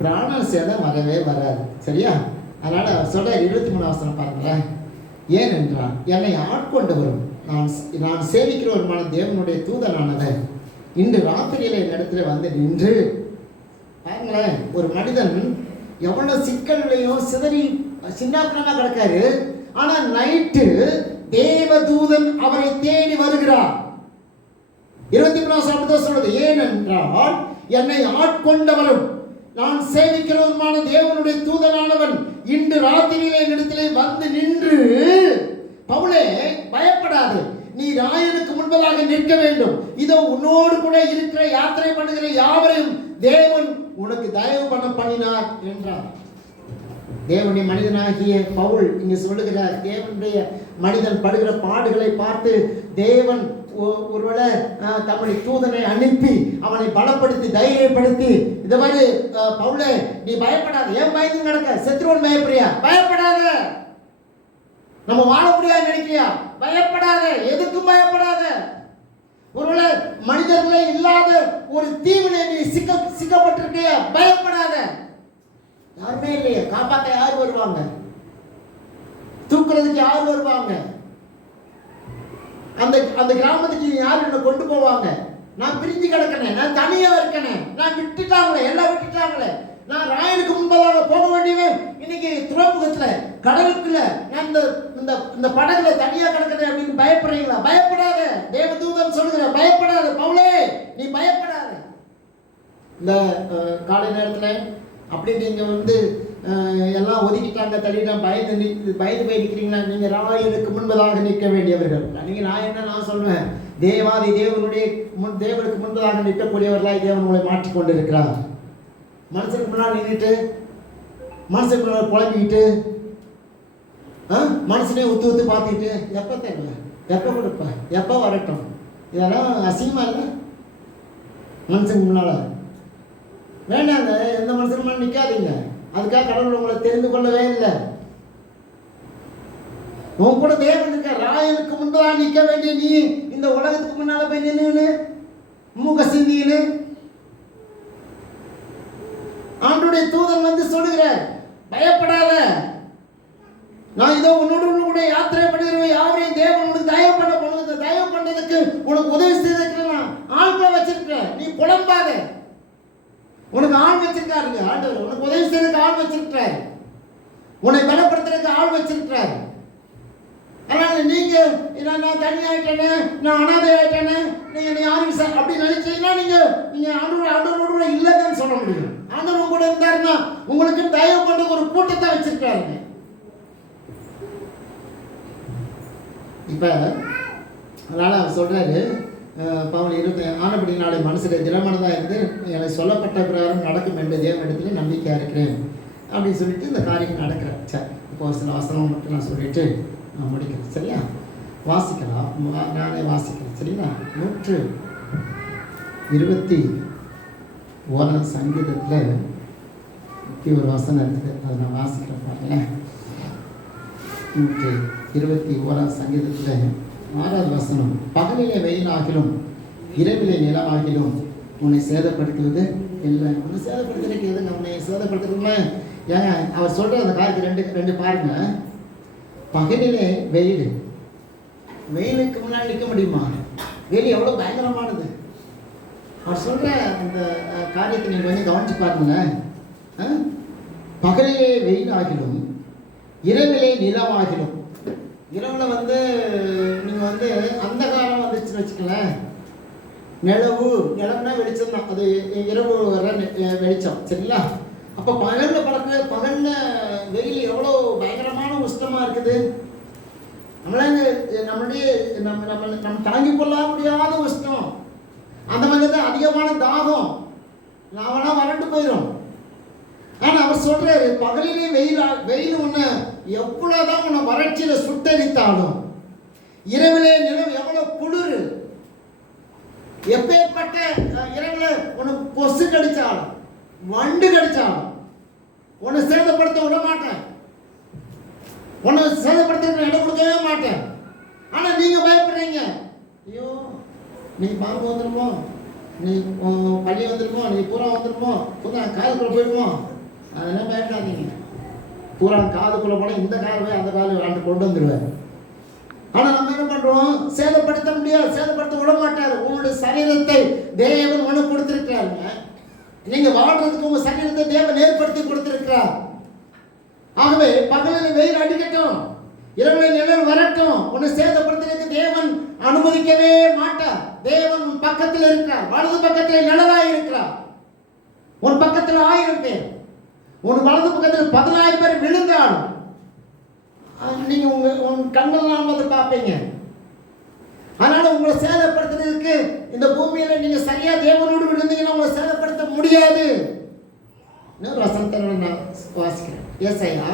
பிராண சேதம் வரவே வராது. சரியா? அதனால் அவர் சொல்கிற 23 வசனம் பாருங்களேன். ஏனென்றால் என்னை ஆட்கொண்டவரும் நான் சேவிக்கிறவருமான தேவனுடைய தூதனானவர் இன்று ராத்திரியில் என் இடத்துல நின்று. பாருங்களேன், ஒரு மனிதன் எவ்வளோ சிக்கல்லையும் சிதறி சின்னாப்பினமாக கிடக்காரு, ஆனால் நைட்டு தேவதூதன் அவரை தேடி வருகிறார். 23 சொல்றது, ஏனென்றால் என்னை ஆட்கொண்டவரும் நான் சேவிக்கிறவருமான தேவனுடைய தூதனானவன் இன்று ராத்திரியிலே இடத்திலே நின்று, பவுலே பயப்படாது, நீ ராயனுக்கு முன்பதாக நிற்க வேண்டும், இதோ உன்னோடு கூட இருக்கிற யாத்திரை பண்ணுகிற யாவரையும் தேவன் உனக்கு தயவு பண்ணினார் என்றார். தேவனுடைய மனிதனாகிய பவுல் இங்கு சொல்லுகிறார், தேவனுடைய மனிதன் படுகிற பாடுகளை பார்த்து தேவன் ஒருவேளை தம்முடைய தூதனை அனுப்பி அவனை பலப்படுத்தி தைரியப்படுத்தி இந்த மாதிரி பவுலே நீ பயப்படாத, ஏன் பயந்து நடக்க, செத்துருவன் பயப்படுறியா? பயப்படாத. நம்ம வாழ முடியாது நினைக்கிறியா? பயப்படாத, எதுக்கும் பயப்படாத. ஒருவேளை மனிதர்களே இல்லாத ஒரு தீவிலே நீ சிக்கப்பட்டிருக்கியா? பயப்படாத. யாருமே இல்லையே, காப்பாற்ற யார் வருவாங்க? தூக்குறதுக்கு யார் வருவாங்க? அந்த கிராமத்துக்கு யார் என்ன கொண்டு போவாங்க? நான் பிரிஞ்சு கிடக்கனே, நான் தனியா இருக்கனே, நான் விட்டுட்டாங்களே, எல்லாம் விட்டுட்டாங்களே, நான் ராயனுக்கு முன்பதாக போக வேண்டியவன் இன்னைக்கு துறைமுகத்துல கடலுக்குள்ள நான் இந்த படகுல தனியா கிடக்கிறேன் அப்படின்னு பயப்படுறீங்களா? பயப்படாத. தேவதூதன் சொல்லுகிற பயப்படாத பவுலே, நீ பயப்படாத. இந்த காலை நேரத்துல அப்படி நீங்க எல்லாம் ஒதுக்கிட்டாங்க, தள்ளிட்டாங்க, பயந்து போய் நிற்கிறீங்களா? நீங்க ராயனுக்கு முன்பதாக நிற்க வேண்டியவர்கள். நீங்க நான் என்ன நான் சொல்வேன், தேவாதி தேவனுக்கு முன்பதாக நிற்கக்கூடியவர்களாய் தேவன் உங்களை மாற்றிக்கொண்டு இருக்கிறார். மனுஷனுக்கு முன்னால் நின்றுட்டு மனுஷனுக்கு முன்னால் குழம்பிக்கிட்டு மனுஷனே ஊத்து பார்த்துக்கிட்டு எப்போ தருவ, எப்போ கொடுப்ப, எப்போ வரட்டும், இதெல்லாம் அசிங்கமா இல்லை? மனுஷனுக்கு முன்னால வேண்டாங்க, எந்த மனுஷனுக்கு முன்னாடி நிற்காதீங்க. அதுக்காக கடவுள் உங்களை தெரிந்து கொள்ளவே இல்லை. உன் கூட தேவன் இருக்க. ராயனுக்கு முன்பதாக நிற்க வேண்டிய நீ இந்த உலகத்துக்கு முன்னால போய் நின்று மூக்க சிந்தின்னு ஆண்டவருடைய தூதன் வந்து சொல்லுகிறார், பயப்படாத, நான் இதோ உன்னோடு கூட யாத்திரை பண்ணிடுவேன். யாவரையும் தேவன் உனக்கு தயவு பண்ணதுக்கு உனக்கு உதவி செய்திருக்கிறேன். ஆட்களை வச்சிருக்கிறேன், நீ புலம்பாத. உனக்கு ஆள் வச்சிருக்காருங்க ஆண்டவர். உனக்கு உதவி செய்யறதுக்கு ஆள் வச்சிருக்கிறாரு. உன்னை பலப்படுத்துறதுக்கு ஆள் வச்சிருக்கிறாரு. அதனால நீங்க நான் தனியாயிட்டேனே, நான் அனாதை ஆயிட்டேனே, நீங்க யாரும் அப்படி நினைச்சீங்கன்னா நீங்க ஆண்டவரோட இல்லைன்னு சொல்ல முடியும். ஆண்டவர் கூட இருந்தாருன்னா உங்களுக்கு தயவு பண்ண ஒரு கூட்டத்தை வச்சிருக்காருங்க. இப்ப அதனால அவர் சொல்றாரு, பவுல் 20 ஆனபடி நாளை மனசில் திடமனதாக இருந்து எனக்கு சொல்லப்பட்ட பிரகாரம் நடக்கும் என்ற தேவனிடத்தில் நம்பிக்கையாக இருக்கிறேன் அப்படின்னு சொல்லிட்டு இந்த காரியம் நடக்கிறேன். சரி, இப்போ ஒரு சில வசனம் மட்டும் நான் சொல்லிட்டு நான் முடிக்கிறேன். சரியா? வாசிக்கலாம், நானே வாசிக்கிறேன். சரிங்களா? 121 சங்கீதத்தில் இப்படி ஒரு வசனம் இருக்குது, அதை நான் வாசிக்கிறேன் பாருங்களேன். 121 சங்கீதத்தில் 6வது வசனம், பகலிலே வெயிலாகிலும் இரவிலே நிலவாகிலும் உன்னை சேதப்படுத்துவது இல்லை. உன்னை சேதப்படுத்துறதுக்கு எதுங்க? உன்னை சேதப்படுத்துறதுல ஏங்க அவர் சொல்கிற அந்த காரியத்தை ரெண்டு பாருங்க. பகலிலே வெயிலுக்கு முன்னாடி நிற்க முடியுமா? வெயில் எவ்வளோ பயங்கரமானது. அவர் சொல்கிற அந்த காரியத்தை நீங்கள் கொஞ்சம் கவனிச்சு பாருங்களேன். பகலிலே வெயில் ஆகிலும் இரவிலே நிலவாகிலும். இரவில் நீங்கள் அந்த காலம் வந்துச்சுன்னு வச்சுக்கலேன், நிலவுனா வெளிச்சம் தான், அது இரவு வர வெளிச்சம். சரிங்களா? அப்போ பகலில் வெயில் எவ்வளோ பயங்கரமான உஷ்ணமாக இருக்குது. நம்ம தாங்கி கொள்ள முடியாத உஷ்ணம். அந்த மாதிரி தான் அதிகமான தாகம், நாமெல்லாம் வறண்டு போயிடும். ஆனால் அவர் சொல்றாரு, பகலிலே வெயில் உன்னை எவ்வளோதான் உன்னை வறட்சியில் சுட்டரித்தாலும், இரவிலே நிலம் எவ்வளோ குளிர், எப்பேற்பட்ட இரவில் உனக்கு கொசு கடிச்சாலும் வண்டு கடிச்சாலும் உன்னை சேதப்படுத்த விட மாட்டேன், உன்னை சேதப்படுத்த இடம் கொடுக்கவே மாட்டேன். ஆனால் நீங்கள் பயப்படுறீங்க, ஐயோ நீ பாம்பு வந்துடுமோ, நீ பள்ளி வந்துடுமோ, நீ பூரா வந்துடுமோ, பூரா காதுக்குள்ளே போயிடுமோ, அதெல்லாம் பயப்படாதீங்க. பூரா காதுக்குள்ளே போனால் இந்த கால் போய் அந்த கால் ஆண்டு கொண்டு வந்துடுவார். ஆனால் நம்ம என்ன பண்ணுறோம்? சேதப்படுத்த முடியாது, சேதப்படுத்த விட மாட்டார். உங்களுடைய சரீரத்தை தேவன் உனக்கு கொடுத்துருக்கிறாருங்க. நீங்கள் வாழ்றதுக்கு உங்கள் சரீரத்தை தேவன் ஏற்படுத்தி கொடுத்துருக்கிறார். ஆகவே பகலில் வெயில் அடிக்கட்டும், இரவில் நிழல் வரட்டும், உன்னை சேதப்படுத்துறதுக்கு தேவன் அனுமதிக்கவே மாட்டார். தேவன் பக்கத்தில் இருக்கிறார். வலது பக்கத்தில் நிழலாக இருக்கிறார். உன் பக்கத்தில் 1000 பேர், உன் வலது பக்கத்தில் 14 பேர் விழுந்தாலும் நீங்க உன் கண்ணெல்லாம் பார்ப்பீங்க. அதனால உங்களை சேதப்படுத்துறதுக்கு இந்த பூமியில நீங்க சரியா தேவனோடு விழுந்தீங்கன்னா உங்களை சேதப்படுத்த முடியாது. இன்னொரு வசனத்தை நான் வாசிக்கிறேன். ஏசாயா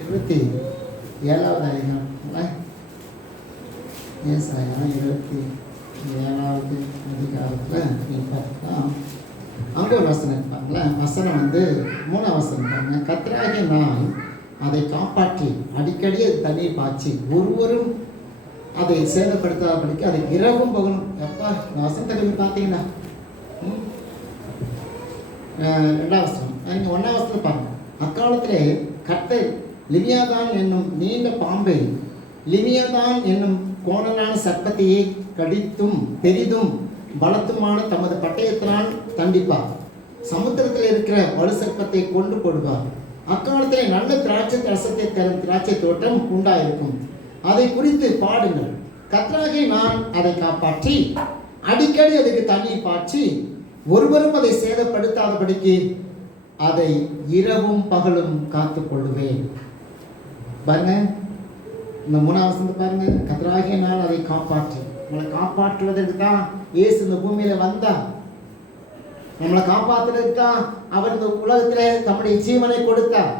27வது அதிகாரம். ஏசாயா 27வது அதிகாரத்தில் நீங்கள் பார்க்கலாம். அங்கே ஒரு வசனம் இருப்பாங்களேன். வசனம் 3ஆம் வசனம் பாருங்க. கர்த்தராகிய நான் அதை காப்பாற்றி அடிக்கடி அது தண்ணீர் பாய்ச்சி ஒருவரும் அதை சேதப்படுத்தாதபடிக்கு அதை இரவும் பகலும். எப்பா இந்த வசனத்தை பார்த்தீங்கன்னா 2ஆம் வசனம், நீங்கள் 1ஆம் வசனத்தை பாருங்க. அக்காலத்திலே கர்த்தர் லிவியாதான் என்னும் நீண்ட பாம்பை, லிவியாதான் என்னும் கோணலான சர்ப்பத்தையே கடித்தும் பெரிதும் பலத்துமான தமது பட்டயத்தினால் தண்டிப்பார். சமுத்திரத்தில் இருக்கிற வலு சர்ப்பத்தை கொண்டு போடுவார். அக்காலத்திலே நல்ல திராட்சை ரசத்தை தரும் திராட்சை தோட்டம் உண்டாயிருக்கும். அதை குறித்து பாடுங்கள். கர்த்தராகிய நான் அதை காப்பாற்றி அடிக்கடி அதுக்கு தண்ணீர் பாய்ச்சி ஒருவரும் அதை சேதப்படுத்தாதபடிக்கு அதை இரவும் பகலும் காத்து கொள்ளுவேன். பாருங்க, இந்த 3ஆம் வசனத்தை பாருங்க. கர்த்தராகிய நான் அதை காப்பாற்றி, நம்மளை காப்பாற்றுவதற்கு தான் இயேசு இந்த பூமியில வந்தார். நம்மளை காப்பாற்றுறதுக்கு தான் அவர் இந்த உலகத்திலே தம்முடைய ஜீவனை கொடுத்தார்.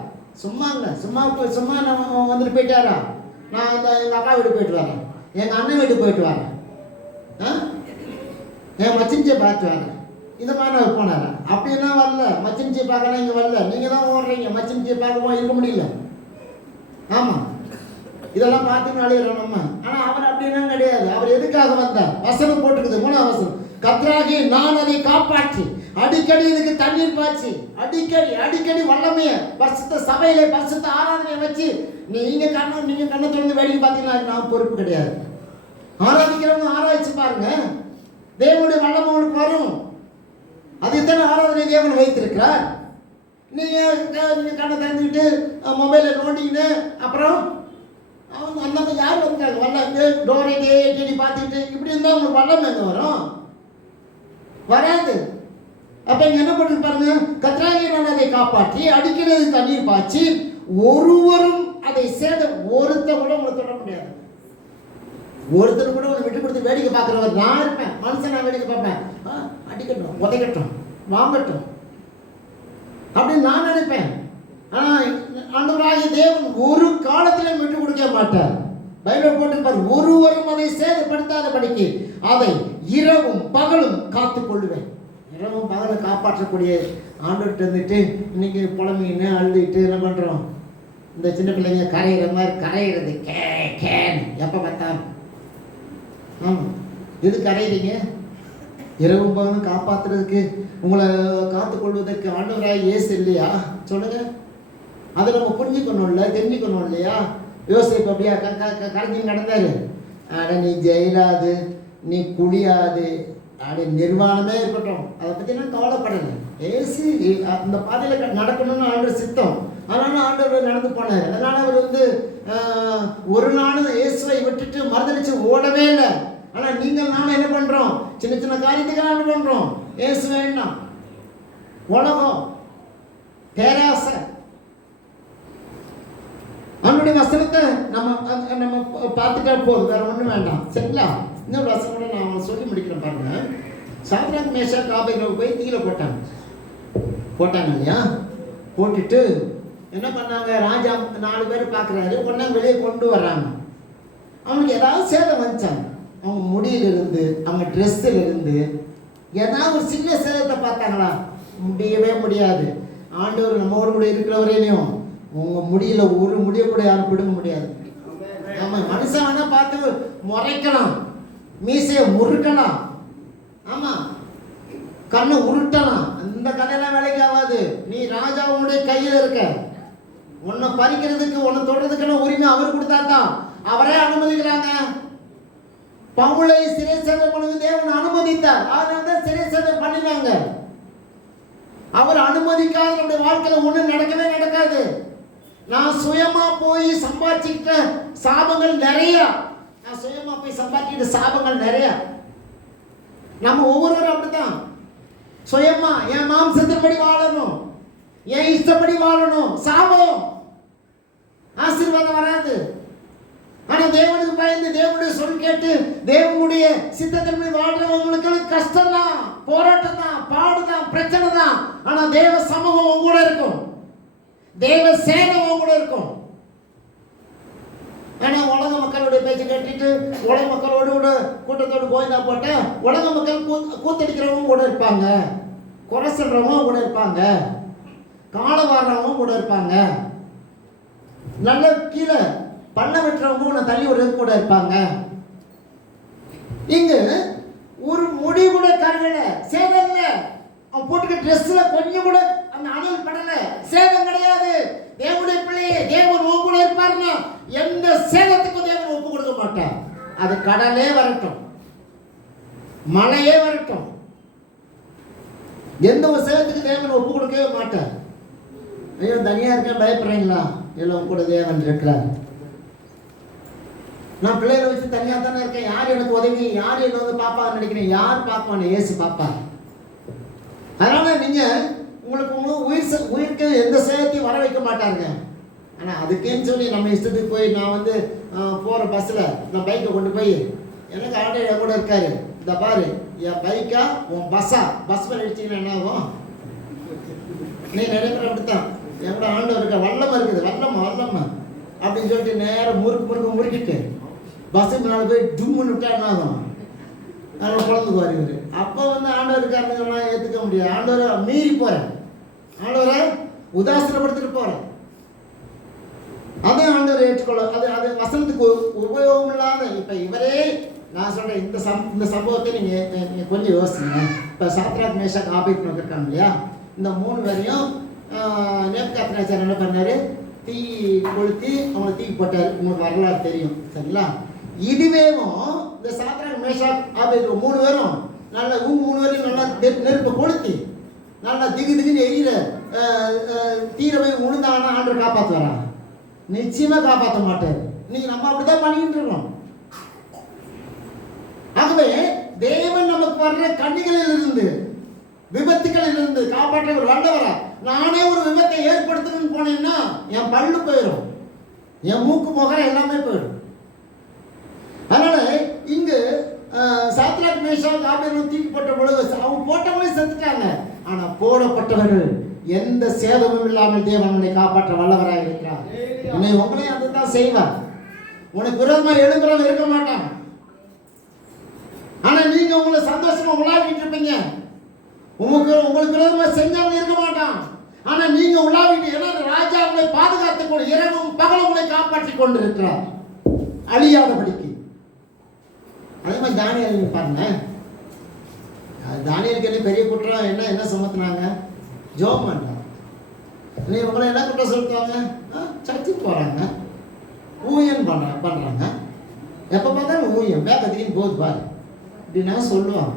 சும்மா நம்ம வந்துட்டு போயிட்டாரா? நான் எங்கள் அக்கா வீட்டு போயிட்டு வரேன், எங்கள் அண்ணன் வீட்டு போயிட்டு வரேன், என் மச்சிஞ்சை பார்த்து வரேன், இந்த மாதிரி நான் போனாரா? அப்படின்னா வரல. மச்சினிச்சியை பார்க்கலாம் இங்கே வரல, நீங்கள் தான் ஓடுறீங்க. மச்சினிச்சியை பார்க்கவும் இருக்க முடியல. ஆமாம், இதெல்லாம் பார்த்து அழியிறோம் நம்ம. ஆனால் அவர் அப்படின்னா கிடையாது. அவர் எதுக்காக வந்தார்? வசனம் போட்டுக்குது, 3ஆம் வசனம். கர்த்தராகி நான் அதை காப்பாற்றி அடிக்கடி இதுக்கு தண்ணீர் பாய்ச்சி அடிக்கடி வல்லமைய பரிசுத்த சபையில பரிசுத்த ஆராதனையை வச்சு நீங்க கண்ணை திறந்து வேடிக்கை பார்த்தீங்கன்னா நான் பொறுப்பு கிடையாது. ஆராதிக்கிறவங்க ஆராய்ச்சி பாருங்க, தேவனுடைய வல்லமை உங்களுக்கு வரும். அது இத்தனை ஆராதனை தேவன் வைத்திருக்கிறார். நீங்க கண்ணை திறந்துக்கிட்டு மொபைலை நோண்டிக்கின்னு அப்புறம் அவங்க அந்த யார் வந்துட்டாங்க வல்ல டோரை தேடி பார்த்துக்கிட்டு இப்படி இருந்தால் உங்களுக்கு வல்லமை எங்கே வரும்? வராது. அப்ப இங்க என்ன பண்ணி பாருங்க, கர்த்தராகிய நான் அதை காப்பாற்றி அடிக்கடி தண்ணீர் பாய்ச்சி ஒருவரும் அதை ஒருத்த கூட உங்களை தொட முடியாது. ஒருத்தர் கூட உங்களை விட்டு கொடுத்து வேடிக்கை பார்க்கிறவர் நான் இருப்பேன். மனுஷன் நான் வேடிக்கை பார்ப்பேன், அடிக்கட்டும், உதைக்கட்டும், வாங்கட்டும் அப்படின்னு நான் நினைப்பேன். ஆனா ஆண்டவராகிய தேவன் ஒரு காலத்திலும் விட்டு கொடுக்க மாட்டார். பைபிள் போட்டிருப்பார், ஒருவரும் அதை சேதப்படுத்தாத படிக்கு அதை இரவும் பகலும் காத்து கொள்ளுவேன். இரவும் பகலும் காப்பாற்றக்கூடிய ஆண்டுகிட்டு இருந்துட்டு இன்னைக்கு புலம்பின்னு அழுதுகிட்டு என்ன பண்ணுறோம்? இந்த சின்ன பிள்ளைங்க கரையிற மாதிரி கரையிறது கேன்னு எப்போ பார்த்தாலும். ஆமாம், எது கரையிறீங்க? இரவும் பகலும் காப்பாற்றுறதுக்கு, உங்களை காத்துக்கொள்வதற்கு ஆண்டவராய் இயேசு இல்லையா? சொல்லுங்க. அதை நம்ம புரிஞ்சுக்கணும்ல, தெரிஞ்சுக்கணும் இல்லையா? யோசிப்பு அப்படியா கரைஞ்சி நடந்தாரு. நீ ஜெயிலாது, நீ குடியாது, அப்படி நிர்வாணமே இருக்கட்டும், அதை பற்றி நான் கவலைப்படலை. ஏசு அந்த பாதையில் நடக்கணும்னு ஆண்டவர் சித்தம். அதனால ஆண்டவர் நடந்து போனார். அதனால அவர் ஒரு நாளும் இயேசுவை விட்டுட்டு மறுதளிச்சு ஓடவே இல்லை. ஆனால் நீங்கள் நானும் என்ன பண்ணுறோம்? சின்ன சின்ன காரியத்துக்கு என்ன பண்ணுறோம்? இயேசு வேண்டாம், உலகம், பேராசை. அவனுடைய வசனத்தை நம்ம பார்த்துட்டா போதும், வேற ஒன்றும் வேண்டாம். சரிங்களா? இன்னொரு வசனம் கூட நான் சொல்லி முடிக்கிறேன் பாருங்க. சாத்ராக் மேஷாக் ஆபேத்நேகோ போய் தீயில போட்டாங்க இல்லையா? போட்டுட்டு என்ன பண்ணாங்க? ராஜா 4 பேர் பார்க்குறாரு, ஒன்றா வெளியே கொண்டு வர்றாங்க. அவனுக்கு ஏதாவது சேதம் வந்துச்சாங்க. அவங்க முடியிலிருந்து, அவங்க ட்ரெஸ்ஸிலிருந்து ஏதாவது ஒரு சின்ன சேதத்தை பார்த்தாங்களா? முடியவே முடியாது. ஆண்டவர் நம்மோடு கூட இருக்கிற வரையிலையும் உங்கள் முடியல ஒரு முடிய கூட யாரும் பிடுங்க முடியாது. ஆமாம், மனுஷன் வேணால் பார்த்து முறைக்கலாம், மீசையை முறுக்கலாம், ஆமாம், கண்ணை உருட்டலாம். அந்த கதையெல்லாம் வேலைக்கு ஆகாது. நீ ராஜாவுடைய கையில் இருக்க. உன்னை பறிக்கிறதுக்கு, உன்னை தொடுறதுக்கான உரிமை அவர் கொடுத்தா தான். அவரே அனுமதிக்கிறாங்க. பவுலை சிறை சேதம் பண்ண தேவன் அனுமதித்தார். அதனால தான் சிறை சேதம் பண்ணினாங்க. அவர் அனுமதிக்காத நம்முடைய வாழ்க்கையில் ஒன்றும் நடக்கவே நடக்காது. நான் சுயமா போய் சம்பாதிச்சுக்கிட்ட சாபங்கள் நிறைய. நான் சுயமா போய் சம்பாதிக்கிட்ட சாபங்கள் நிறைய. நம்ம ஒவ்வொருவரும் அப்படித்தான். சுயமா என் மாம்சத்தின்படி வாழணும், என் இஷ்டப்படி வாழணும். சாபம், ஆசீர்வாதம் வராது. ஆனா தேவனுக்கு பயந்து, தேவனுடைய சொல் கேட்டு, தேவனுடைய சித்தத்தின்படி வாழ்றவங்களுக்கு கஷ்டம் தான், போராட்டம் தான், பாடுதான், பிரச்சனை தான். ஆனா தேவ சமூகம் கூட இருக்கும், தேவ சேனம் கூட இருக்கும். ஆனா உலக மக்களுடைய பேச்சு கேட்டுட்டு உலக மக்களோடு கூட கூட்டத்தோடு கோயிலா போட்ட உலக மக்கள் கூத்தடிக்கிறவங்க கூட இருப்பாங்க, குறை சொல்றவங்க கூட இருப்பாங்க, காலை வாடுறவங்க கூட இருப்பாங்க, நல்ல கீழே பண்ண வெட்டுறவங்க உன்னை தள்ளி விடுறது கூட இருப்பாங்க. இங்க ஒரு முடி கூட கருகல, சேதம் இல்லை. அவன் போட்டுக்க ட்ரெஸ்ல கொஞ்சம் கூட அந்த அனல் படல, சேதம் கிடையாது. தேவனுடைய பிள்ளையே, தேவன் உன் கூட இருப்பாருன்னா எந்த சேதத்துக்கும் தேவன் ஒப்பு கொடுக்க மாட்டார். அது கடலே வரட்டும், மழையே வரட்டும், எந்த ஒரு சேதத்துக்கு தேவன் ஒப்பு கொடுக்கவே மாட்டார். ஐயோ தனியா இருக்க பயப்படுறீங்களா? எல்லாம் கூட தேவன் இருக்கிறார். நான் பிள்ளைகளை வச்சு தனியாக தானே இருக்கேன். யார் எனக்கு உதவி, யார் என்ன வந்து பாப்பான்னு நினைக்கிறேன்? யார் பார்ப்பான்னு? இயேசு பாப்பா. அதனால நீங்க உங்களுக்கு உயிருக்கு எந்த சேதத்தையும் வர வைக்க மாட்டாங்க. ஆனால் அதுக்குன்னு சொல்லி நம்ம இஷ்டத்துக்கு போய், நான் வந்து போகிற பஸ்ஸில் நான் பைக்கை கொண்டு போய், எனக்கு ஆண்டை கூட இருக்காரு, இந்த பாரு என் பைக்கா உன் பஸ்ஸா, பஸ் மேலே அடிச்சிங்கன்னா என்ன ஆகும்? நீ நினைக்கிற அப்படித்தான். எங்களோட ஆண்டவர் இருக்க வல்லமாக இருக்குது, வல்லம்மா அப்படின்னு சொல்லிட்டு நேரம் முறுக்கிட்டு பஸ்ஸு முன்னால் போய் டும்முன்னு விட்டா என்ன ஆகும்? அதனால் குழந்தைக்கு வருவார். அப்போ வந்து ஆண்டவர் இருக்காருன்னு சொன்னால் ஏற்றுக்க முடியாது. ஆண்டவரை மீறி போகிறேன். ஆண்டவரை உதாசனப்படுத்திட்டு போறேன். அதான் ஆண்டவரை ஏற்றுக்கொள்ள. அது வசனத்துக்கு உபயோகம் இல்லாத. இப்ப இவரே நான் சொல்றேன், இந்த சம்பவத்தை நீங்க கொஞ்சம் யோசிங்க. இப்ப சாத்ராக் மேஷாக் ஆபேத்நேகோ இருக்காங்க இல்லையா, இந்த 3 பேரையும் நேபுகாத்நேச்சார் என்ன பண்ணாரு, தீ கொளுத்தி அவங்களை தீக்கு போட்டாரு. உங்களுக்கு வரலாறு தெரியும் சரிங்களா. இதுவேவும் இந்த சாத்ராக் மேஷாக் ஆபேத்நேகோ 3 பேரும் நல்லா 3 பேரையும் நல்லா நெருப்பை கொளுத்தி நல்லா திகுன்னு எரியிற தீர போய் உழுந்தாங்கன்னா ஆண்டவர் காப்பாற்றுவாரா? நிச்சயமா காப்பாற்ற மாட்டார். நீங்க நம்ம அப்படிதான் பண்ணிட்டு இருக்கோம். ஆகவே தேவன் நமக்கு வர்ற கண்ணிகளில் இருந்து விபத்துகளில் இருந்து காப்பாற்றவர் வல்லவரா. நானே ஒரு விபத்தை ஏற்படுத்தணும்னு போனேன்னா என் பல்லு போயிடும், என் மூக்கு முகரம் எல்லாமே போயிடும். அதனால இங்கு சாத்ராக் மேஷாக் ஆபேத்நேகோ தீக்கு போட்ட பொழுது அவங்க போட்டவங்களே செத்துட்டாங்க. ஆனா போடப்பட்டவர்கள் எந்த சேதமும் இல்லாமல் தேவன் உன்னை காப்பாற்ற வல்லவராக இருக்கிறார். உன்னை உங்களையும் அதுதான் செய்வார். உனக்கு விரோதமா எழுப்புறவங்க இருக்க மாட்டாங்க. ஆனா நீங்க உங்களை சந்தோஷமா உலாவிட்டு இருப்பீங்க. உங்களுக்கு விரோதமா செஞ்சவங்க இருக்க மாட்டான். ஆனா நீங்க உலாவிட்டு, ஏன்னா ராஜா உங்களை பாதுகாத்துக் கொண்டு இரவும் பகலும் உங்களை காப்பாற்றிக் கொண்டு இருக்கிறார் அழியாதபடிக்கு. அதே மாதிரி தானியேல் பாருங்க, தானியேலுக்கு என்ன பெரிய குற்றம், என்ன சுமத்துனாங்க, ஜோம் பண்ணாங்க. நீ உங்களை என்ன குற்றம் சொல்லுவாங்க, சர்ச்சுக்கு போறாங்க, ஊழியம் பண்றாங்க, எப்ப பார்த்தாலும் ஊழியம் வேகத்துக்கு போது பாரு அப்படின்னா சொல்லுவாங்க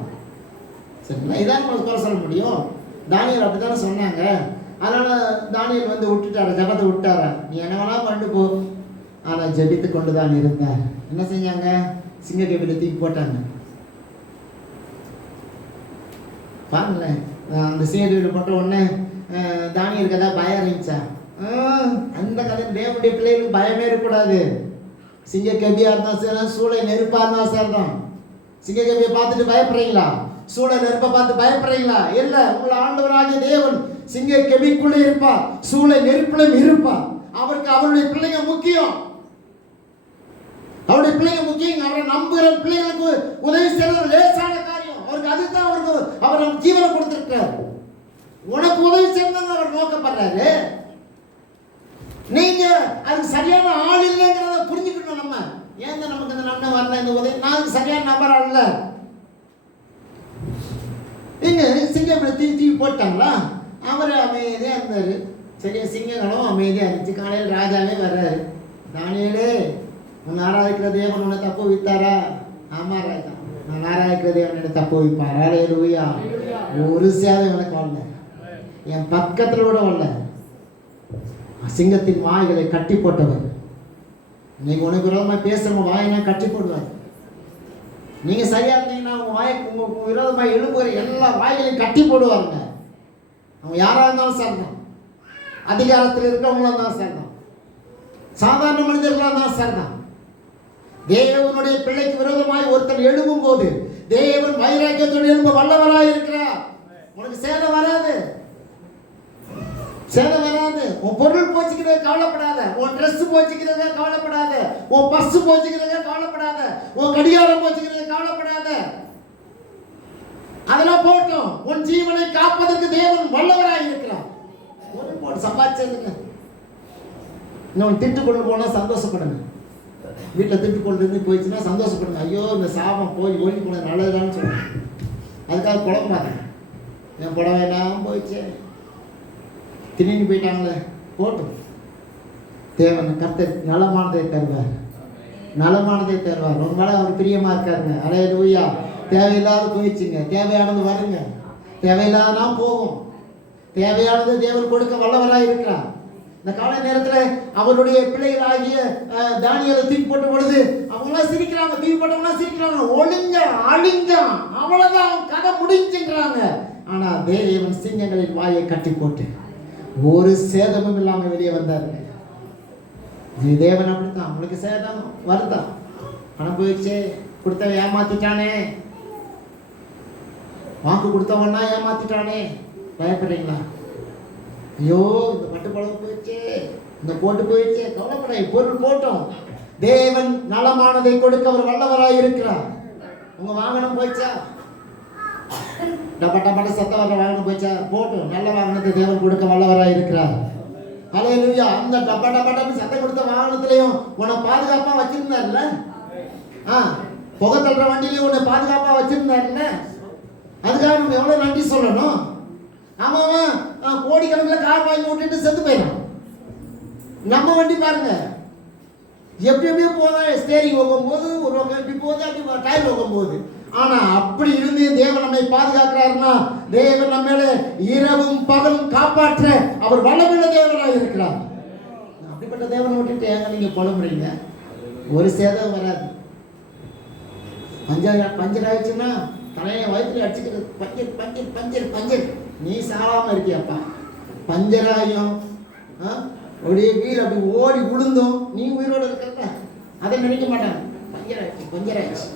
சரிங்களா. இதான் நம்ம குறை சொல்ல முடியும். தானியேல் அப்படித்தானே சொன்னாங்க. அதனால தானியேல் வந்து விட்டுட்டார, ஜபத்தை விட்டார, நீ என்ன வேணா பண்ணு போ. ஆனா ஜபித்து கொண்டு தான் இருந்தார். என்ன செஞ்சாங்க, சிங்க கேபில தூக்கி போட்டாங்க. பாருங்களேன், அந்த சிங்க கேபில போட்ட உடனே தானியேலுக்கு ஏதாவது பயம் இருந்துச்சா? அந்த கதை தேவனுடைய பிள்ளைகளுக்கு பயமே இருக்கக்கூடாது. சிங்க கபியா இருந்தா சார், சூளை நெருப்பா இருந்தா சார் தான். சிங்க கபியை பார்த்துட்டு பயப்படுறீங்களா? சூளை நெருப்பை பார்த்து பயப்படுறீங்களா? இல்ல, உங்களை ஆண்டவராகிய தேவன் சிங்க கபிக்குள்ளே இருப்பார், சூளை நெருப்பிலும் இருப்பார். அவருக்கு அவருடைய பிள்ளைங்க முக்கியம். அவருடைய பிள்ளைங்க முக்கியம். அவரை நம்புகிற பிள்ளைகளுக்கு உதவி செய்வது லேசான காரியம். அவருக்கு அதுதான் அவர் நம்ம ஜீவனை கொடுத்திருக்கார். உனக்கு உதவி செய்யணும் அவர் நோக்கப்படுறாரு. நீங்க அதுக்கு சரியான ஆள் இல்லைங்கிறத புரிஞ்சுக்கணும். நம்ம ஏன் நமக்கு இந்த நன்மை வரல, இந்த உதவி நான் சரியான நபர் அல்ல. இங்க சிங்கம் தூக்கி போட்டாங்களா, அவர் அமைதியா இருந்தாரு. சரியா, சிங்கங்களும் அமைதியா இருந்துச்சு. காலையில் ராஜாவே வர்றாரு, தானியேலே உன் ஆராதிக்கிற தேவன் உன்னை தப்பு வைத்தாரா? ஆமா ராஜா, நான் ஆராதிக்கிற தேவன் என்னை தப்பு வைப்பார். அல்லேலூயா. ஒரு சேதம் எனக்கு வரல, என் பக்கத்தில் கூட வரல. சிங்கத்தின் வாய்களை கட்டி போட்டவர். நீங்க உனக்கு விரோதமா பேசுறவங்க வாயினா கட்டி போடுவார். நீங்க சரியா இருந்தீங்கன்னா உங்க உங்களுக்கு விரோதமா எழும்புகிற எல்லா வாய்களையும் கட்டி போடுவாருங்க. அவங்க யாரா இருந்தாலும் சரிதான், அதிகாரத்தில் இருக்கிறவங்களா இருந்தாலும் சரிதான், சாதாரண மனிதர்களா இருந்தாலும் சரிதான். தேவனுடைய பிள்ளைக்கு விரோதமாய் ஒருத்தர் எழும்பும் போது தேவன் வைராக்கியத்தோடு எழும்ப வல்லவராய் இருக்கிறார். உனக்கு சேதம் வராது, சேதம் வராது. உன் பொருள் போச்சுக்கிறத கவலைப்படாத, உன் ட்ரெஸ் போச்சுக்கிறத கவலைப்படாத, உன் பஸ் போச்சுக்கிறத கவலைப்படாத, உன் கடிகாரம் போச்சுக்கிறத கவலைப்படாத. அதெல்லாம் போட்டோம். உன் ஜீவனை காப்பதற்கு தேவன் வல்லவராய் இருக்கிறார். ஒரு போட்டு சம்பாதிச்சதுங்க. இன்னும் திட்டு கொண்டு போனா சந்தோஷப்படுங்க. வீட்டில் திட்டு கொண்டு இருந்து போயிடுச்சுன்னா சந்தோஷப்படுங்க. ஐயோ இந்த சாபம் போய் ஒழிஞ்சு போனது நல்லதுதான்னு சொல்லுங்க. அதுக்காக குழம்பாங்க. என் புடவை எல்லாம் போயிடுச்சு, திணிஞ்சு போயிட்டாங்களே, போட்டும். தேவன் கர்த்தர் நலமானதை தருவார், நலமானதை தருவார். ஒரு வேளை அவர் பிரியமா இருக்காருங்க. அல்லேலூயா. தேவையில்லாத போயிடுச்சுங்க, தேவையானது வருங்க. தேவையில்லாதான் போகும். தேவையானது தேவன் கொடுக்க வல்லவராக இருக்கிறார். இந்த கால நேரத்தில் அவருடைய பிள்ளைகளாகிய தானியேலை தூக்கி போட்ட பொழுது அவங்களாம் சிரிக்கிறாங்க. தூக்கி போட்டவங்களாம் சிரிக்கிறாங்க. ஒளிஞ்சான் அழிஞ்சான், அவ்வளவுதான் கதை முடிஞ்சுங்கிறாங்க. ஆனா தேவன் சிங்கங்களின் வாயை கட்டி போட்டு ஒரு சேதமும் இல்லாம வெளியே வந்தாரு. தேவன் அப்படித்தான். உங்களுக்கு சேதம் வருதான், பணம் போயிடுச்சு, கொடுத்த ஏமாத்திட்டானே, வாக்கு கொடுத்தவன்னா ஏமாத்திட்டானே, பயப்படுறீங்களா? ஐயோ இந்த பட்டு பழம் போயிடுச்சு, இந்த போட்டு போயிடுச்சு, கவலைப்பட, பொருள் போட்டோம். தேவன் நலமானதை கொடுக்க அவர் வல்லவராய் இருக்கிறார். உங்க வாகனம் போயிடுச்சா, டப்பா டப்பாட்ட சத்தம் வர வாகனம் போச்சா போட்டும், நல்ல வாகனத்தை தேவன் கொடுக்க வல்லவராக இருக்கிறார். ஹல்லேலூயா. அந்த டப்பா டப்பா டப்பு சத்தம் கொடுத்த வாகனத்திலையும் உன்னை பாதுகாப்பாக வச்சிருந்தார்ல, புகை தள்ளுற வண்டியிலையும் உன்னை பாதுகாப்பாக வச்சிருந்தாருல்ல. அதுக்காக நம்ம எவ்வளோ நன்றி சொல்லணும். அவன் கோடிக்கணக்கில் கார் வாங்கி விட்டுட்டு செத்து போயிடான். நம்ம வண்டி பாருங்க எப்படி எப்படியோ போதா, ஸ்டேரிங் போகும்போது ஒரு பக்கம் எப்படி போகுது, அப்படி டயர் போகும்போது. ஆனால் அப்படி இருந்து தேவன் நம்மை பாதுகாக்கிறாருன்னா, தேவன் நம்ம மேலே இரவும் பகலும் காப்பாற்ற அவர் வல்லமையுள்ள தேவனாக இருக்கிறார். அப்படிப்பட்ட தேவனை விட்டுட்டு ஏங்க நீங்கள் புலம்புறீங்க? ஒரு சேதம் வராது. பஞ்சர் ஆயிடுச்சுன்னா தலையை வயிற்றுல அடிச்சுக்கிறது, பஞ்சர் பஞ்சர் பஞ்சர் பஞ்சர். நீ சாவாமல் இருக்கியாப்பா, பஞ்சராயும் அப்படியே வீர் அப்படி ஓடி விழுந்தோம், நீ உயிரோடு இருக்கிறத அதை நினைக்க மாட்டாங்க. பஞ்சராயிடுச்சு பஞ்சராயிடுச்சு,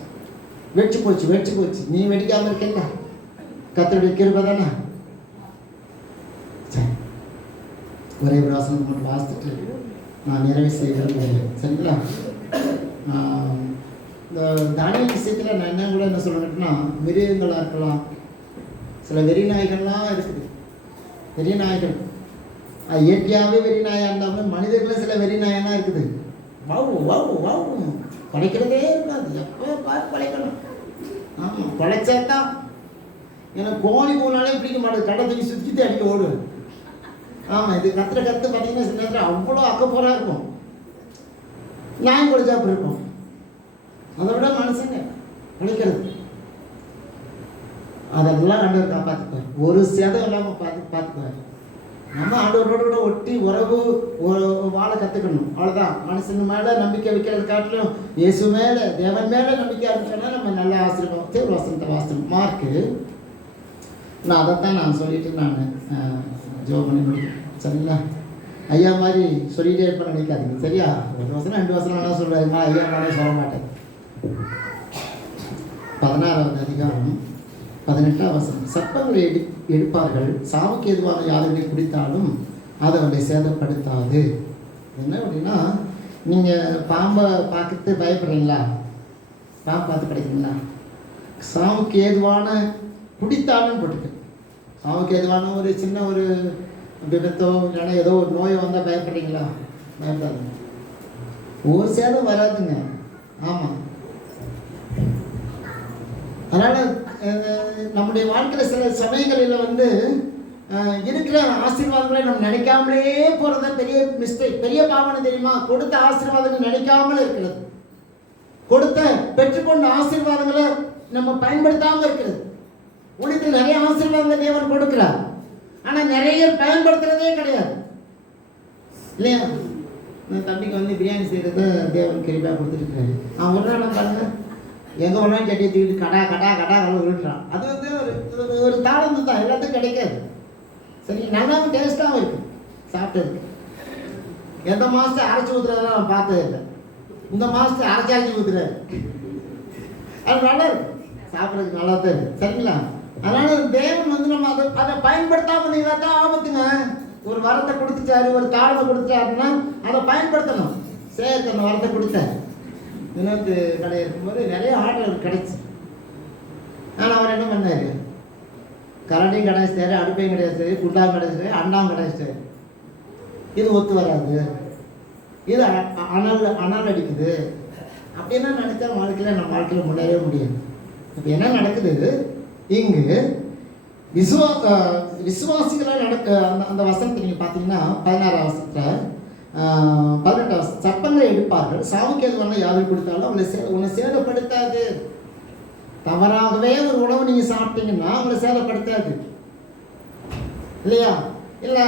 வெடிச்சு போச்சு வெடிச்சு போச்சு, நீ வெடிக்காமல் இருக்கல, கர்த்தருடைய கிருபை தானே. சரி, ஒரே ஒரு வசனம் மட்டும் வாசித்துட்டு நான் நிறைவு செய்கிறேன், சரிங்களா? இந்த தானியல் விஷயத்தில் நான் என்ன சொல்லணும்னா, மிருகங்களாக இருக்கலாம், சில வெறி நாய்கள்லாம் இருக்குது. வெறி நாய்கள் இயற்கையாகவே வெறி நாயாக இருந்தாலும் மனிதர்களும் சில வெறி நாயெல்லாம் இருக்குது. வாவு வாவு வாவு குலைக்கிறதே இருக்காது, எப்போ பார்த்து குலைக்கணும். ஆமாம், குலைச்சாதான். எனக்கு கோழி போனாலே பிடிக்க மாட்டேது, கடை தூக்கி சுற்றிட்டு அடிக்க ஓடுவேன். ஆமாம், இது கத்துற கற்று பார்த்தீங்கன்னா சில நேரத்தில் அவ்வளோ அக்கப்போராக இருக்கும். நியாயம் குலைச்சா அப்படி இருக்கும். அதை விட மனுஷங்க குலைக்கிறது, அதெல்லாம் ஆண்டவர் காப்பாற்றுப்பார். ஒரு சேதம் இல்லாமல் பார்த்துக்குவார். நம்ம ஆண்டவரோட ஒட்டி உறவு வாழ கற்றுக்கணும், அவ்வளோதான். மனுஷன் மேலே நம்பிக்கை வைக்கிறது காட்டிலும் இயேசு மேலே, தேவன் மேலே நம்பிக்கை ஆரம்பிச்சோன்னா நம்ம நல்ல ஆசிரியர். ஒரு வசனத்தை வாசனம் மார்க்கு, நான் அதைத்தான் நான் சொல்லிட்டு நான் ஜோம் பண்ணி முடியும், சரிங்களா? ஐயா மாதிரி சொல்லிகிட்டே இருப்பேன் நினைக்காதீங்க, சரியா? ஒரு வசனம் 2 வசனம் வேணால் சொல்லுவாங்க, ஐயா நானே சொல்ல மாட்டேன். 16வது அதிகாரம் 18ஆம் வசனம். சர்ப்பங்களை எடுப்பார்கள், சாவுக்கு எதுவான யாதனை குடித்தாலும் அதை அவர்களை சேதப்படுத்தாது. என்ன அப்படின்னா, நீங்கள் பாம்பை பார்த்து பயப்படுறீங்களா? பாம்பு பார்த்து கிடைக்கிறீங்களா? சாவுக்கு ஏதுவான குடித்தாலும் போட்டுக்கு, சாவுக்கு ஏதுவான ஒரு சின்ன ஒரு விபத்தோ இல்லைன்னா ஏதோ ஒரு நோயை வந்தால் பயப்படுறீங்களா? பயப்படாதுங்க, ஒரு சேதம் வராதுங்க. ஆமாம், அதனால் நம்முடைய வாழ்க்கையில் சில சமயங்களில் இருக்கிற ஆசீர்வாதங்களை நம்ம நினைக்காமலே போகிறத பெரிய மிஸ்டேக், பெரிய பாவனை தெரியுமா? கொடுத்த ஆசீர்வாதங்கள் நினைக்காமல் இருக்கிறது, கொடுத்த பெற்றுக்கொண்ட ஆசீர்வாதங்களை நம்ம பயன்படுத்தாமல் இருக்கிறது. உலகத்தில் நிறைய ஆசீர்வாதங்களை தேவன் கொடுக்கிறார், ஆனால் நிறைய பயன்படுத்துறதே கிடையாது, இல்லையா? தம்பிக்கு பிரியாணி செய்கிறது தேவன் கிருபையாக கொடுத்துருக்காரு. அவன் ஒரு நாள் பாருங்க, எங்கே ஒன்றாலும் சட்டியை தூக்கிட்டு கடா கடா கடா கலவு விழுறான். அது ஒரு தாளந்து தான், எல்லாத்துக்கும் கிடைக்காது. சரி, நல்லாவும் டேஸ்ட்டாகவும் இருக்குது சாப்பிட்டதுக்கு. எந்த மாதத்தை அரைச்சி ஊற்றுறதெல்லாம் நான் பார்த்ததே இல்லை, இந்த மாதத்தை அரைச்சி ஊற்றுறாரு. அது நல்லா இருக்கு, சாப்பிட்றதுக்கு நல்லா தான் இருக்குது, சரிங்களா? அதனால் தேவன் நம்ம அதை பயன்படுத்தாமல் இருந்தீங்களா தான் ஆபத்துங்க. ஒரு வரத்தை கொடுத்துட்டாரு, ஒரு தாழ்வை கொடுத்துட்டாருன்னா அதை பயன்படுத்தணும். சரி, அந்த வரத்தை கொடுத்தேன், வினோத்து கடை இருக்கும்போது நிறைய ஆர்டர் கிடைச்சி. ஆனால் அவர் என்ன பண்ணார்? கரண்டையும் கடைச்சிட்டாரு, அடுப்பையும் கிடையாது, குண்டாவும் கிடைச்சிட்டாரு, அண்டாவும் கிடைச்சிட்டாரு. இது ஒத்து வராது, இது அனல் அடிக்குது அப்படின்னா நினைச்சா வாழ்க்கையில் நம்ம வாழ்க்கையில் முன்னேறவே முடியாது. இப்போ என்ன நடக்குது இங்கு? விசுவாசிகளாக அந்த வசனத்தை நீங்கள் பார்த்தீங்கன்னா 16ஆம் வசனத்தில் 18ஆம் வசனம், சர்ப்பங்களை எடுப்பார்கள், சாவுக்கு எதுவான யாரும் கொடுத்தாலும் உன்னை சேதப்படுத்தாது. தவறாகவே ஒரு உணவு நீங்கள் சாப்பிட்டீங்கன்னா உங்களை சேதப்படுத்தாது, இல்லையா? இல்லை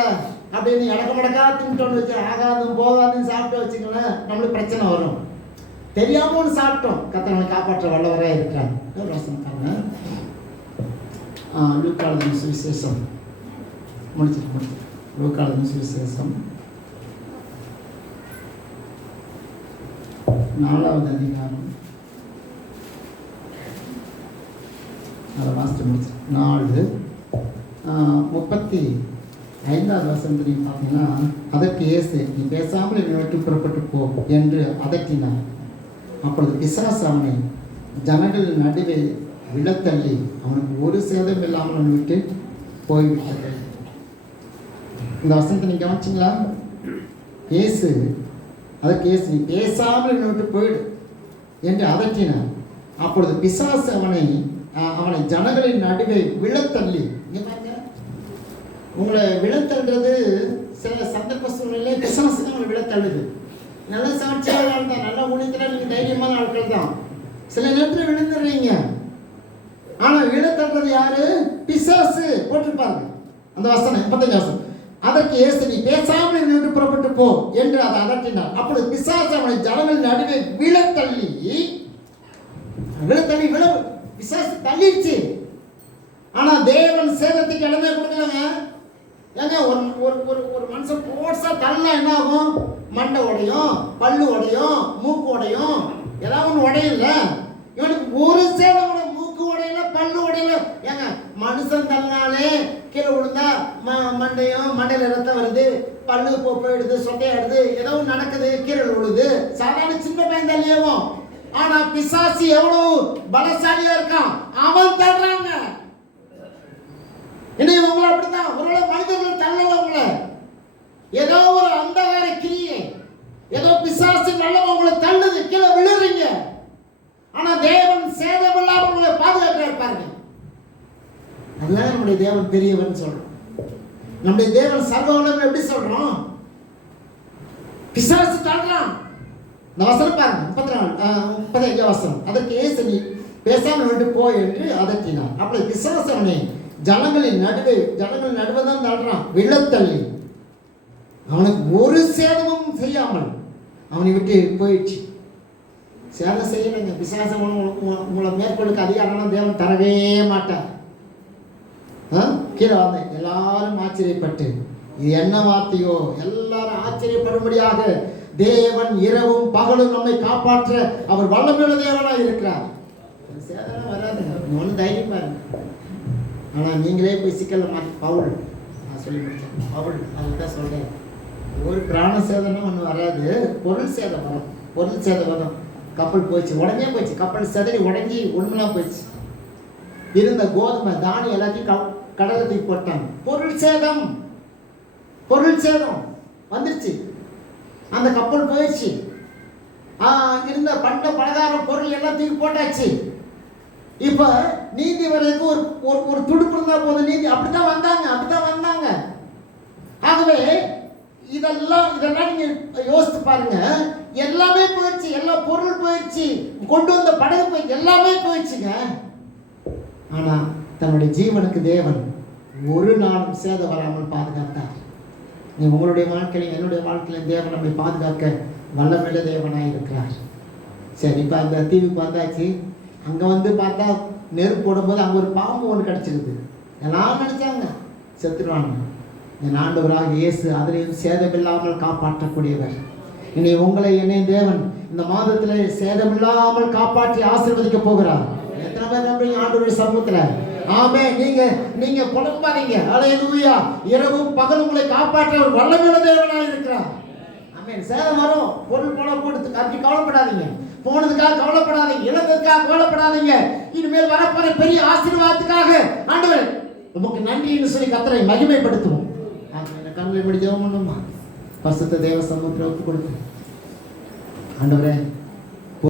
அப்படின்னு இடக்க மடக்கா தின்ட்டோன்னு வச்சு ஆகாதும் போகாதுன்னு சாப்பிட்டு வச்சுங்களேன், நம்மளுக்கு பிரச்சனை வரும். தெரியாமல் ஒன்று சாப்பிட்டோம், கர்த்தரை காப்பாற்ற வல்லவராக இருக்கிறாங்க. ஒரு வசனம் பாருங்க, லூக்காளும் சுவிசேஷம் முடிச்சிட்டு லூக்காளும் சுவிசேஷம் 4வது அதிகாரம் அதை வாசித்து முடிச்சு 4:35 வசனத்தில் நீங்கள் பார்த்தீங்கன்னா, அதற்கு இயேசு, நீ பேசாமல் என்னை விட்டு புறப்பட்டு போ என்று அதட்டினார். அப்பொழுது பிசாசு அவனை ஜனங்கள் நடுவே விழத்தள்ளி அவனுக்கு ஒரு சேதம் இல்லாமல் அவன் விட்டு போய்விட்டது. இந்த வசனத்தை நீங்க கவனிச்சிங்களா? இயேசு அதற்கு இயேசு நீ பேசாமல் என்னை விட்டு போயிடு என்று அதட்டினார். அப்பொழுது பிசாசு அவனை ஜனங்களின் நடுவே விழத்தள்ளி, உங்களை விழத்தள்ளுறது சில சந்தர்ப்ப சூழ்நிலை பிசாசு தான் உங்களை விழத்தள்ளுது. நல்ல சாட்சியாக தான், நல்ல ஊழியத்தில் நீங்கள் தைரியமான ஆட்கள் தான், சில நேரத்தில் விழுந்துடுறீங்க. ஆனால் விழத்தள்ளுறது யாரு? பிசாசு. போட்டிருப்பாங்க அந்த வசனம் 35 வசனம். அதற்கு இயேசு நீ பேசாமல் நின்று புறப்பட்டு போ என்று அதை அதட்டினார். அப்பொழுது பிசாசு அவனை ஜனங்கள் நடுவே விழத்தள்ளி பிசாசு தள்ளிடுச்சு. ஆனா தேவன் சேதத்துக்கு இடமே கொடுக்கலங்க. ஏங்க ஒரு மனுஷன் போர்ஸா தள்ளா என்ன ஆகும்? மண்டை உடையும், பல்லு உடையும், மூக்கு உடையும், ஏதாவது ஒன்று உடையில. இவனுக்கு ஒரு சேதம் கூட, மூக்கு உடையில, பல்லு உடையில. ஏங்க மனுஷன் தள்ளினாலே கீழே விழுந்தா மண்டையில ரத்தம் வருது, பல்லு போயிடுது, சொட்டையாடுது, ஏதோ நடக்குது, கீழே விழுது. சாதாரண சின்ன பையன் தள்ளியவும். ஆனா பிசாசு எவ்வளவு பலசாலியா இருக்கான், அவன் தள்ளுறாங்க. இன்னைக்கு உங்களை அப்படித்தான், ஒருவேளை மனிதர்கள் தள்ளல உங்களை, ஏதோ ஒரு அந்தகார கிரியை, ஏதோ பிசாசு நல்லவங்க உங்களை தள்ளுது, கீழே விழுறீங்க. ஆனா தேவன் சேதம் இல்லாம உங்களை பாதுகாக்கிறார் பாருங்க. அதுதான் நம்முடைய தேவன் பெரியவன் சொல்றோம். நம்முடைய தேவன் சர்வவல்லவர் எப்படி சொல்றோம்? பிசாசு தள்ளுறான். இந்த வசனம் பாருங்க 35 வசனம். அதற்கு இயேசு நீ பேசாமல் விட்டு போ என்று அதட்டினார். அப்படி பிசாசு அவனை ஜனங்களின் நடுவே தான் தள்ளுறான், விழத்தள்ளி அவனுக்கு ஒரு சேதமும் செய்யாமல் அவனை விட்டு போயிடுச்சு. சேதம் செய்யலைங்க. பிசாசம் உங்களை மேற்கொள்ளுக்கு அதிகாரம் தேவன் தரவே மாட்டார். கீழே வந்தேன், எல்லாரும் ஆச்சரியப்பட்டு இது என்ன வார்த்தையோ, எல்லாரும் ஆச்சரியப்படும்படியாக தேவன் இரவும் பகலும் நம்மை காப்பாற்ற அவர் வல்லமையுள்ள தேவனாக இருக்கிறார். சேதம் வராது, ஒன்றும் தைரியம் பாருங்க. ஆனால் நீங்களே போய் சிக்கல மாற்றி பவுல், நான் சொல்லி முடிச்சேன், பவுல் அதுதான் சொல்கிறேன், ஒரு பிராண சேதம்னா ஒன்றும் வராது, பொருள் சேதம் வரும். பொருள் சேதம் வரும். கப்பல் போயிடுச்சு, உடனே போயிடுச்சு, கப்பல் செதறி உடஞ்சி ஒன்றுலாம் போயிடுச்சு. இருந்த கோதுமை தானியம் எல்லாத்தையும் கடலத்துக்கு போட்டாங்க. பொருள் சேதம் வந்துருச்சு. அந்த கப்பல் போயிடுச்சு. இருந்த பண்ட பலகாரம் பொருள் எல்லாத்தையும் போட்டாச்சு. இப்ப நீந்தி வர்றதுக்கு ஒரு துடுப்பு இருந்தா போதும், நீந்தி அப்படித்தான் வந்தாங்க. ஆகவே இதெல்லாம் நீங்க யோசித்து பாருங்க. எல்லாமே போயிடுச்சு, எல்லா பொருள் போயிடுச்சு, கொண்டு வந்த படகு போய் எல்லாமே போயிடுச்சுங்க. ஆனா தன்னுடைய ஜீவனுக்கு தேவன் ஒரு நாளும் சேதம் வராமல் பாதுகாத்தார். நீ உங்களுடைய வாழ்க்கையில, என்னுடைய வாழ்க்கையில தேவன் நம்மை பாதுகாக்க வல்லமையுள்ள தேவனாய் இருக்கிறார். சரி, இப்ப அந்த தீவுக்கு வந்தாச்சு. அங்க வந்து பார்த்தா நெருப்பு போடும்போது அங்க ஒரு பாம்பு ஒன்று கிடைச்சிருக்குது. எல்லாம் நினைச்சாங்க செத்துருவாங்க. என் ஆண்டவராக இயேசு அதிலையும் சேதமில்லாமல் காப்பாற்றக்கூடியவர். இனி உங்களை என்னை தேவன் இந்த மாதத்துல சேதமில்லாமல் காப்பாற்றி ஆசீர்வதிக்க போகிறார். எத்தனை பேர் நம்புறீங்க ஆண்டவருடைய சமூகத்துல? ஆமே. நீங்க புலம்பாதீங்க. அல்லேலூயா. இரவும் பகலும் உங்களை காப்பாற்ற ஒரு வல்லமையுள்ள தேவனாய் இருக்கிறார். ஆமென். சேதம் வரும், பொருள் போட்டு அப்படி கவலைப்படாதீங்க, போனதுக்காக கவலைப்படாதீங்க, இழந்ததுக்காக கவலைப்படாதீங்க. இனிமேல் வரப்போற பெரிய ஆசீர்வாதத்துக்காக ஆண்டவரே உமக்கு நன்றின்னு சொல்லி கர்த்தரை மகிமைப்படுத்துவோம். கண்களை மூடி ஜெபம் பண்ணுமா? பரிசுத்த தேவ சமூகத்தில் ஒப்புக் கொடுங்க. ஆண்டவரே